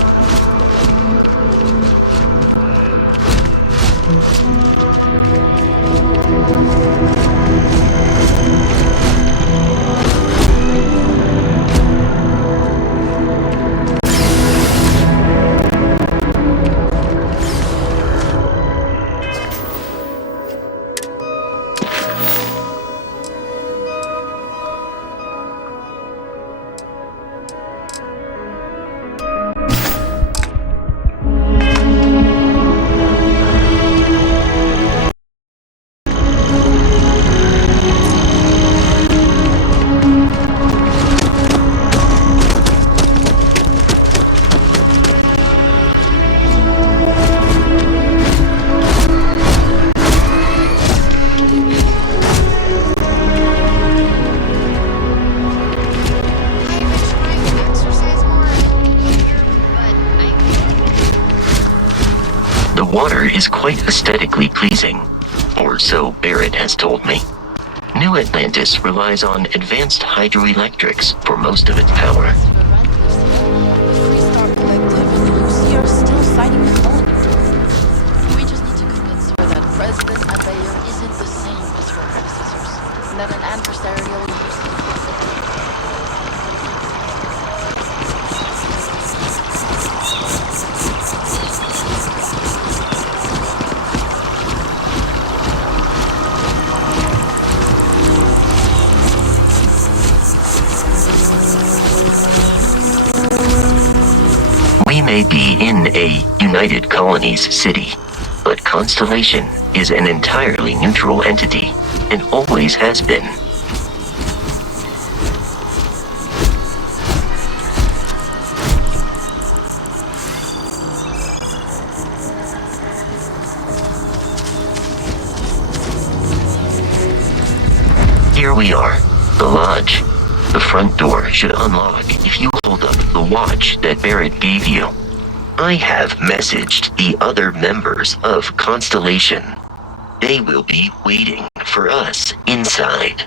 The water is quite aesthetically pleasing, or so Barrett has told me. New Atlantis relies on advanced hydroelectrics for most of its power. We just need to convince her that President Abair isn't the same as her predecessors, and that an adversarial We may be in a United Colonies city, but Constellation is an entirely neutral entity, and always has been. Here we are, the lodge. The front door should unlock if you hold up the watch that Barrett gave you. I have messaged the other members of Constellation. They will be waiting for us inside.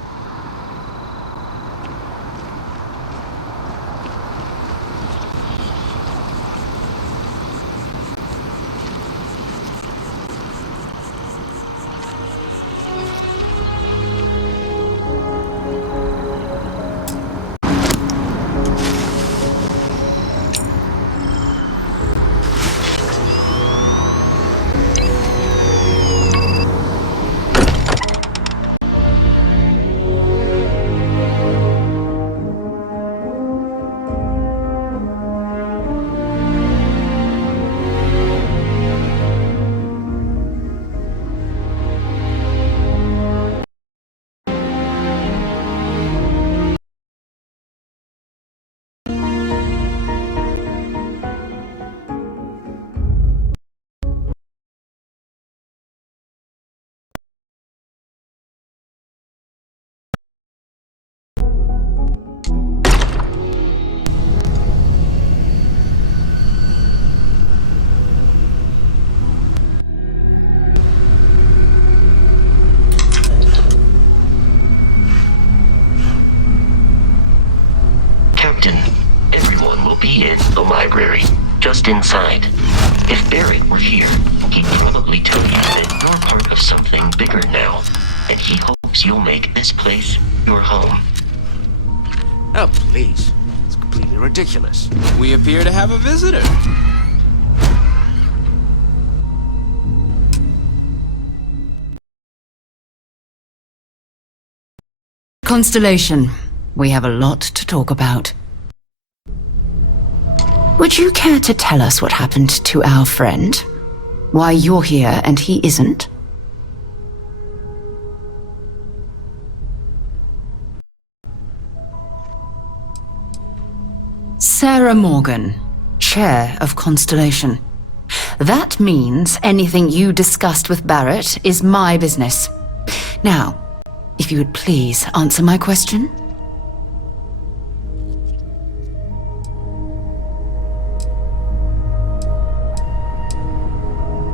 Captain, everyone will be in the library, just inside. If Barrett were here, he'd probably tell you that you're part of something bigger now, and he hopes you'll make this place your home. Oh, please. It's completely ridiculous. We appear to have a visitor. Constellation, we have a lot to talk about. Would you care to tell us what happened to our friend? Why you're here and he isn't? Sarah Morgan, Chair of Constellation. That means anything you discussed with Barrett is my business. Now, if you would please answer my question.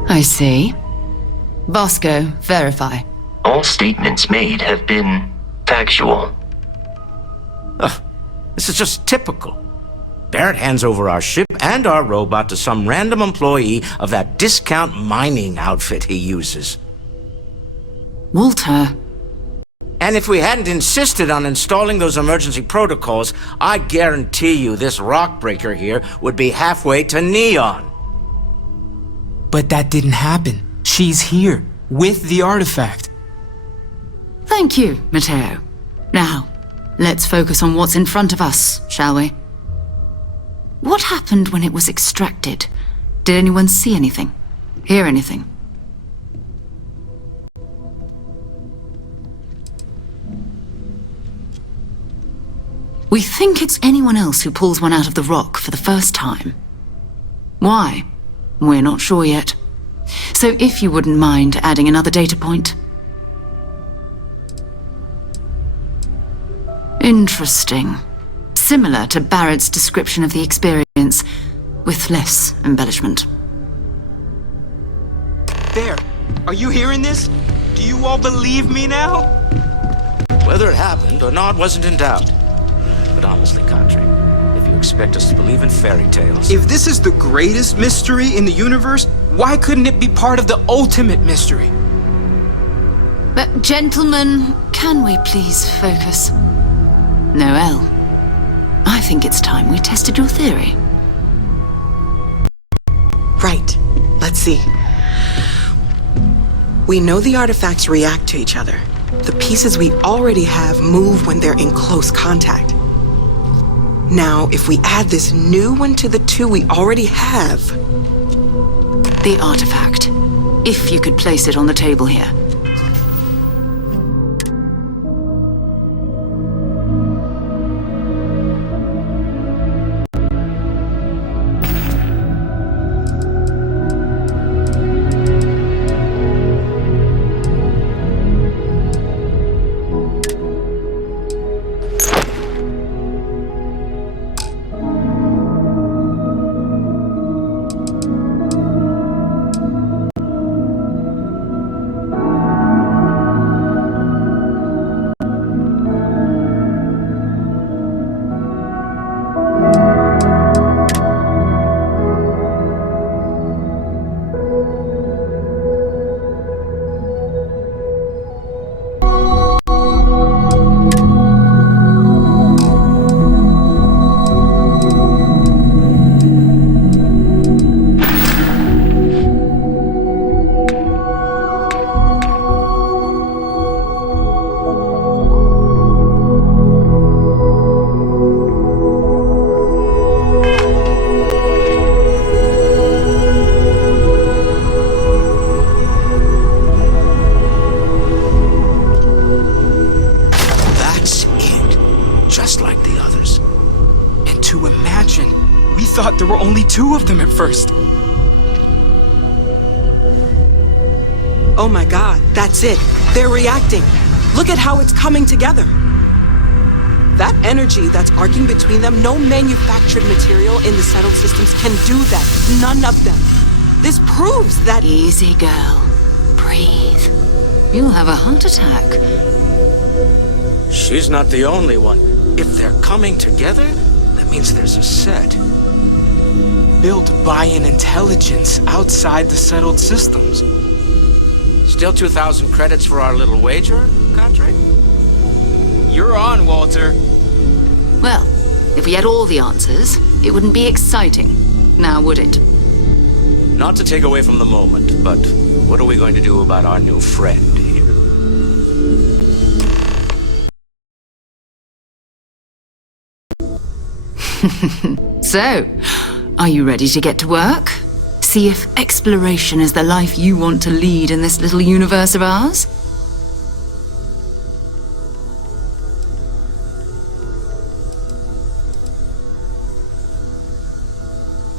I see. Bosco, verify. All statements made have been factual. Ugh, this is just typical. Barrett hands over our ship and our robot to some random employee of that discount mining outfit he uses. Walter. And if we hadn't insisted on installing those emergency protocols, I guarantee you this rock breaker here would be halfway to Neon. But that didn't happen. She's here, with the artifact. Thank you, Matteo. Now, let's focus on what's in front of us, shall we? What happened when it was extracted? Did anyone see anything? Hear anything? We think it's anyone else who pulls one out of the rock for the first time. Why? We're not sure yet. So if you wouldn't mind adding another data point. Interesting. Similar to Barrett's description of the experience, with less embellishment. There. Are you hearing this? Do you all believe me now? Whether it happened or not wasn't in doubt. But honestly, Kadri, if you expect us to believe in fairy tales... If this is the greatest mystery in the universe, why couldn't it be part of the ultimate mystery? But gentlemen, can we please focus? Noel, I think it's time we tested your theory. Right. Let's see. We know the artifacts react to each other. The pieces we already have move when they're in close contact. Now, if we add this new one to the two we already have... The artifact. If you could place it on the table here. There were only two of them at first. Oh my god, that's it. They're reacting. Look at how it's coming together. That energy that's arcing between them, no manufactured material in the settled systems can do that. None of them. This proves that... Easy, girl. Breathe. You'll have a heart attack. She's not the only one. If they're coming together, that means there's a set. Built by an intelligence outside the settled systems. Still 2,000 credits for our little wager, Kadri? You're on, Walter. Well, if we had all the answers, it wouldn't be exciting, now would it? Not to take away from the moment, but what are we going to do about our new friend here? So, are you ready to get to work? See if exploration is the life you want to lead in this little universe of ours?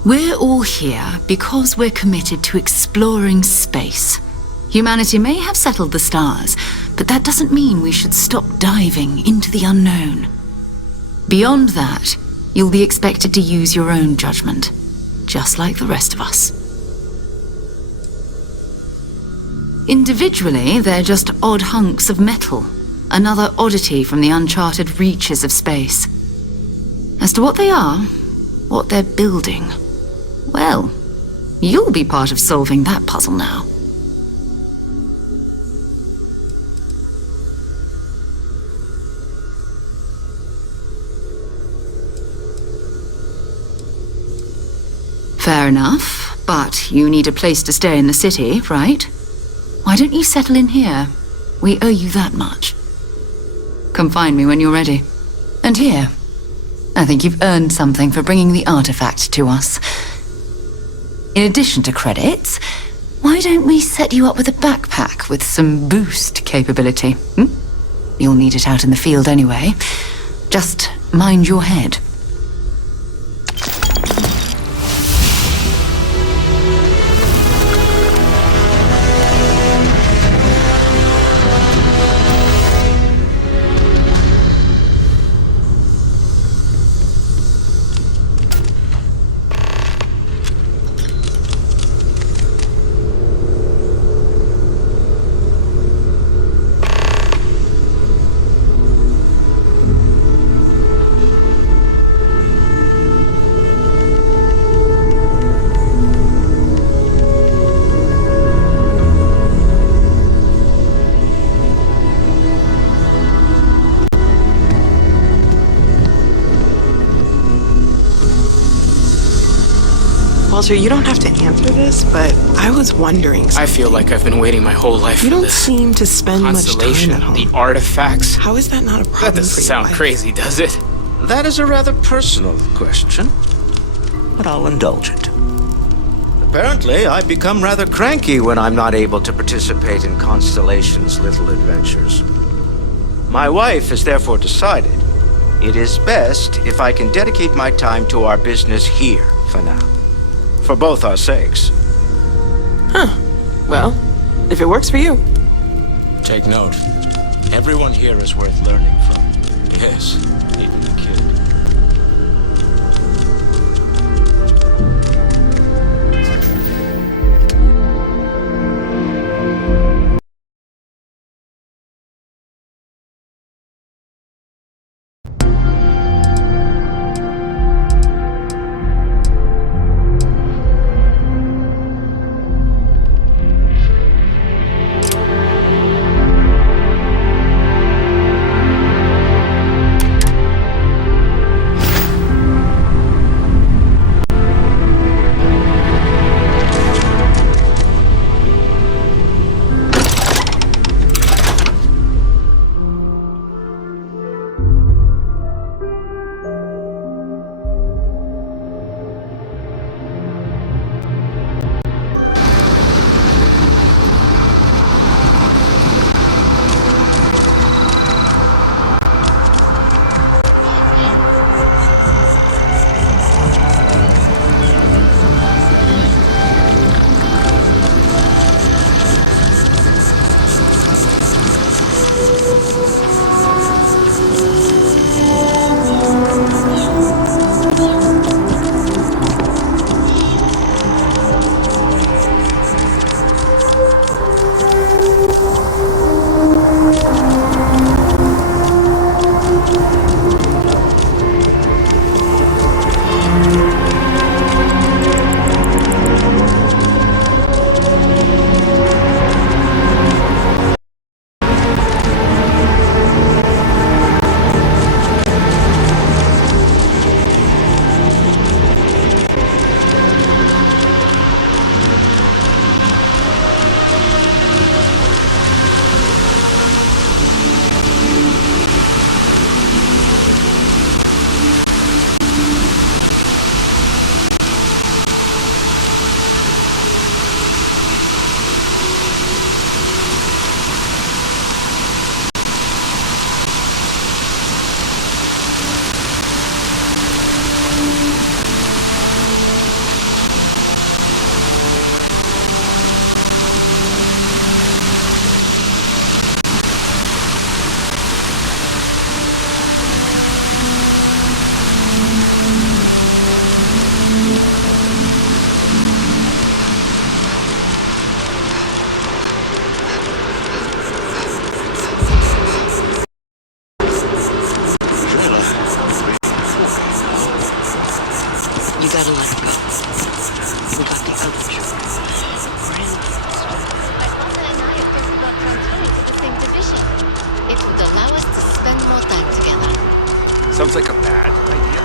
We're all here because we're committed to exploring space. Humanity may have settled the stars, but that doesn't mean we should stop diving into the unknown. Beyond that, you'll be expected to use your own judgment, just like the rest of us. Individually, they're just odd hunks of metal, another oddity from the uncharted reaches of space. As to what they are, what they're building. Well, you'll be part of solving that puzzle now. Fair enough, but you need a place to stay in the city, right? Why don't you settle in here? We owe you that much. Come find me when you're ready. And here, I think you've earned something for bringing the artifact to us. In addition to credits, why don't we set you up with a backpack with some boost capability? You'll need it out in the field anyway. Just mind your head. Walter, you don't have to answer this, but I was wondering something. I feel like I've been waiting my whole life You for don't this. seem to spend much time Constellation, at home. the artifacts. How is that not a problem That doesn't for your sound wife? crazy, does it? That is a rather personal question, but I'll indulge it. Apparently, I become rather cranky when I'm not able to participate in Constellation's little adventures. My wife has therefore decided it is best if I can dedicate my time to our business here for now. For both our sakes. Huh. Well, if it works for you. Take note. Everyone here is worth learning from. Yes, even the kid. You gotta let it go. We got the other truth. We're in My father and I have just got transferred to the same division. It would allow us to spend more time together. Sounds like a bad idea.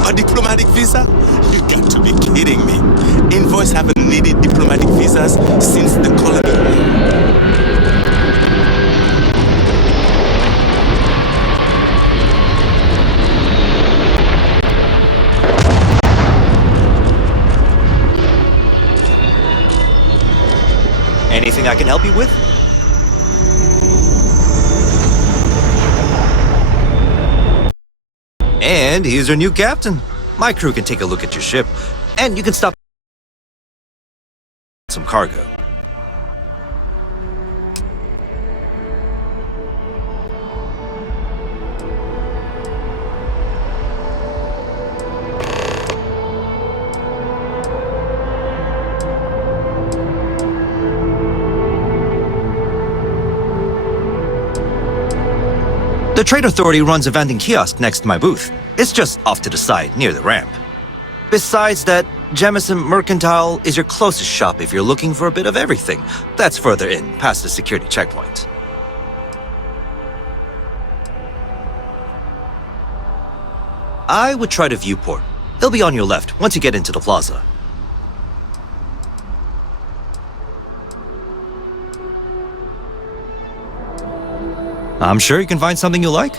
A diplomatic visa? You got to be kidding me. Invoice haven't needed diplomatic visas since the colony. Anything I can help you with? And here's your new captain. My crew can take a look at your ship, and you can stop some cargo. The Trade Authority runs a vending kiosk next to my booth. It's just off to the side, near the ramp. Besides that, Jemison Mercantile is your closest shop if you're looking for a bit of everything. That's further in, past the security checkpoint. I would try the viewport. It'll be on your left once you get into the plaza. I'm sure you can find something you like.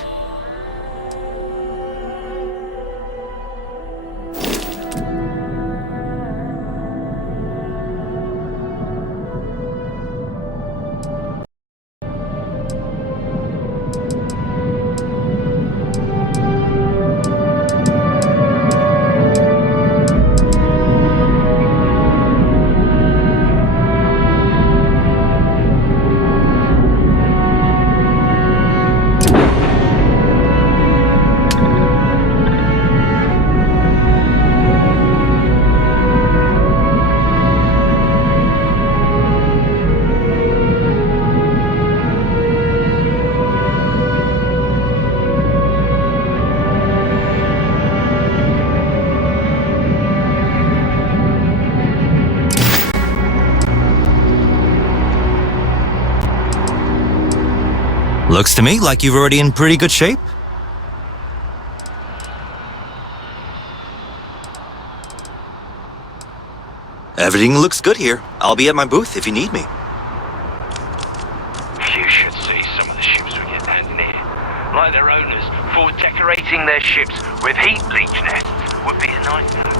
Looks to me like you're already in pretty good shape. Everything looks good here. I'll be at my booth if you need me. You should see some of the ships we get down in here. Like their owners, for decorating their ships with heat bleach nests would be a nightmare.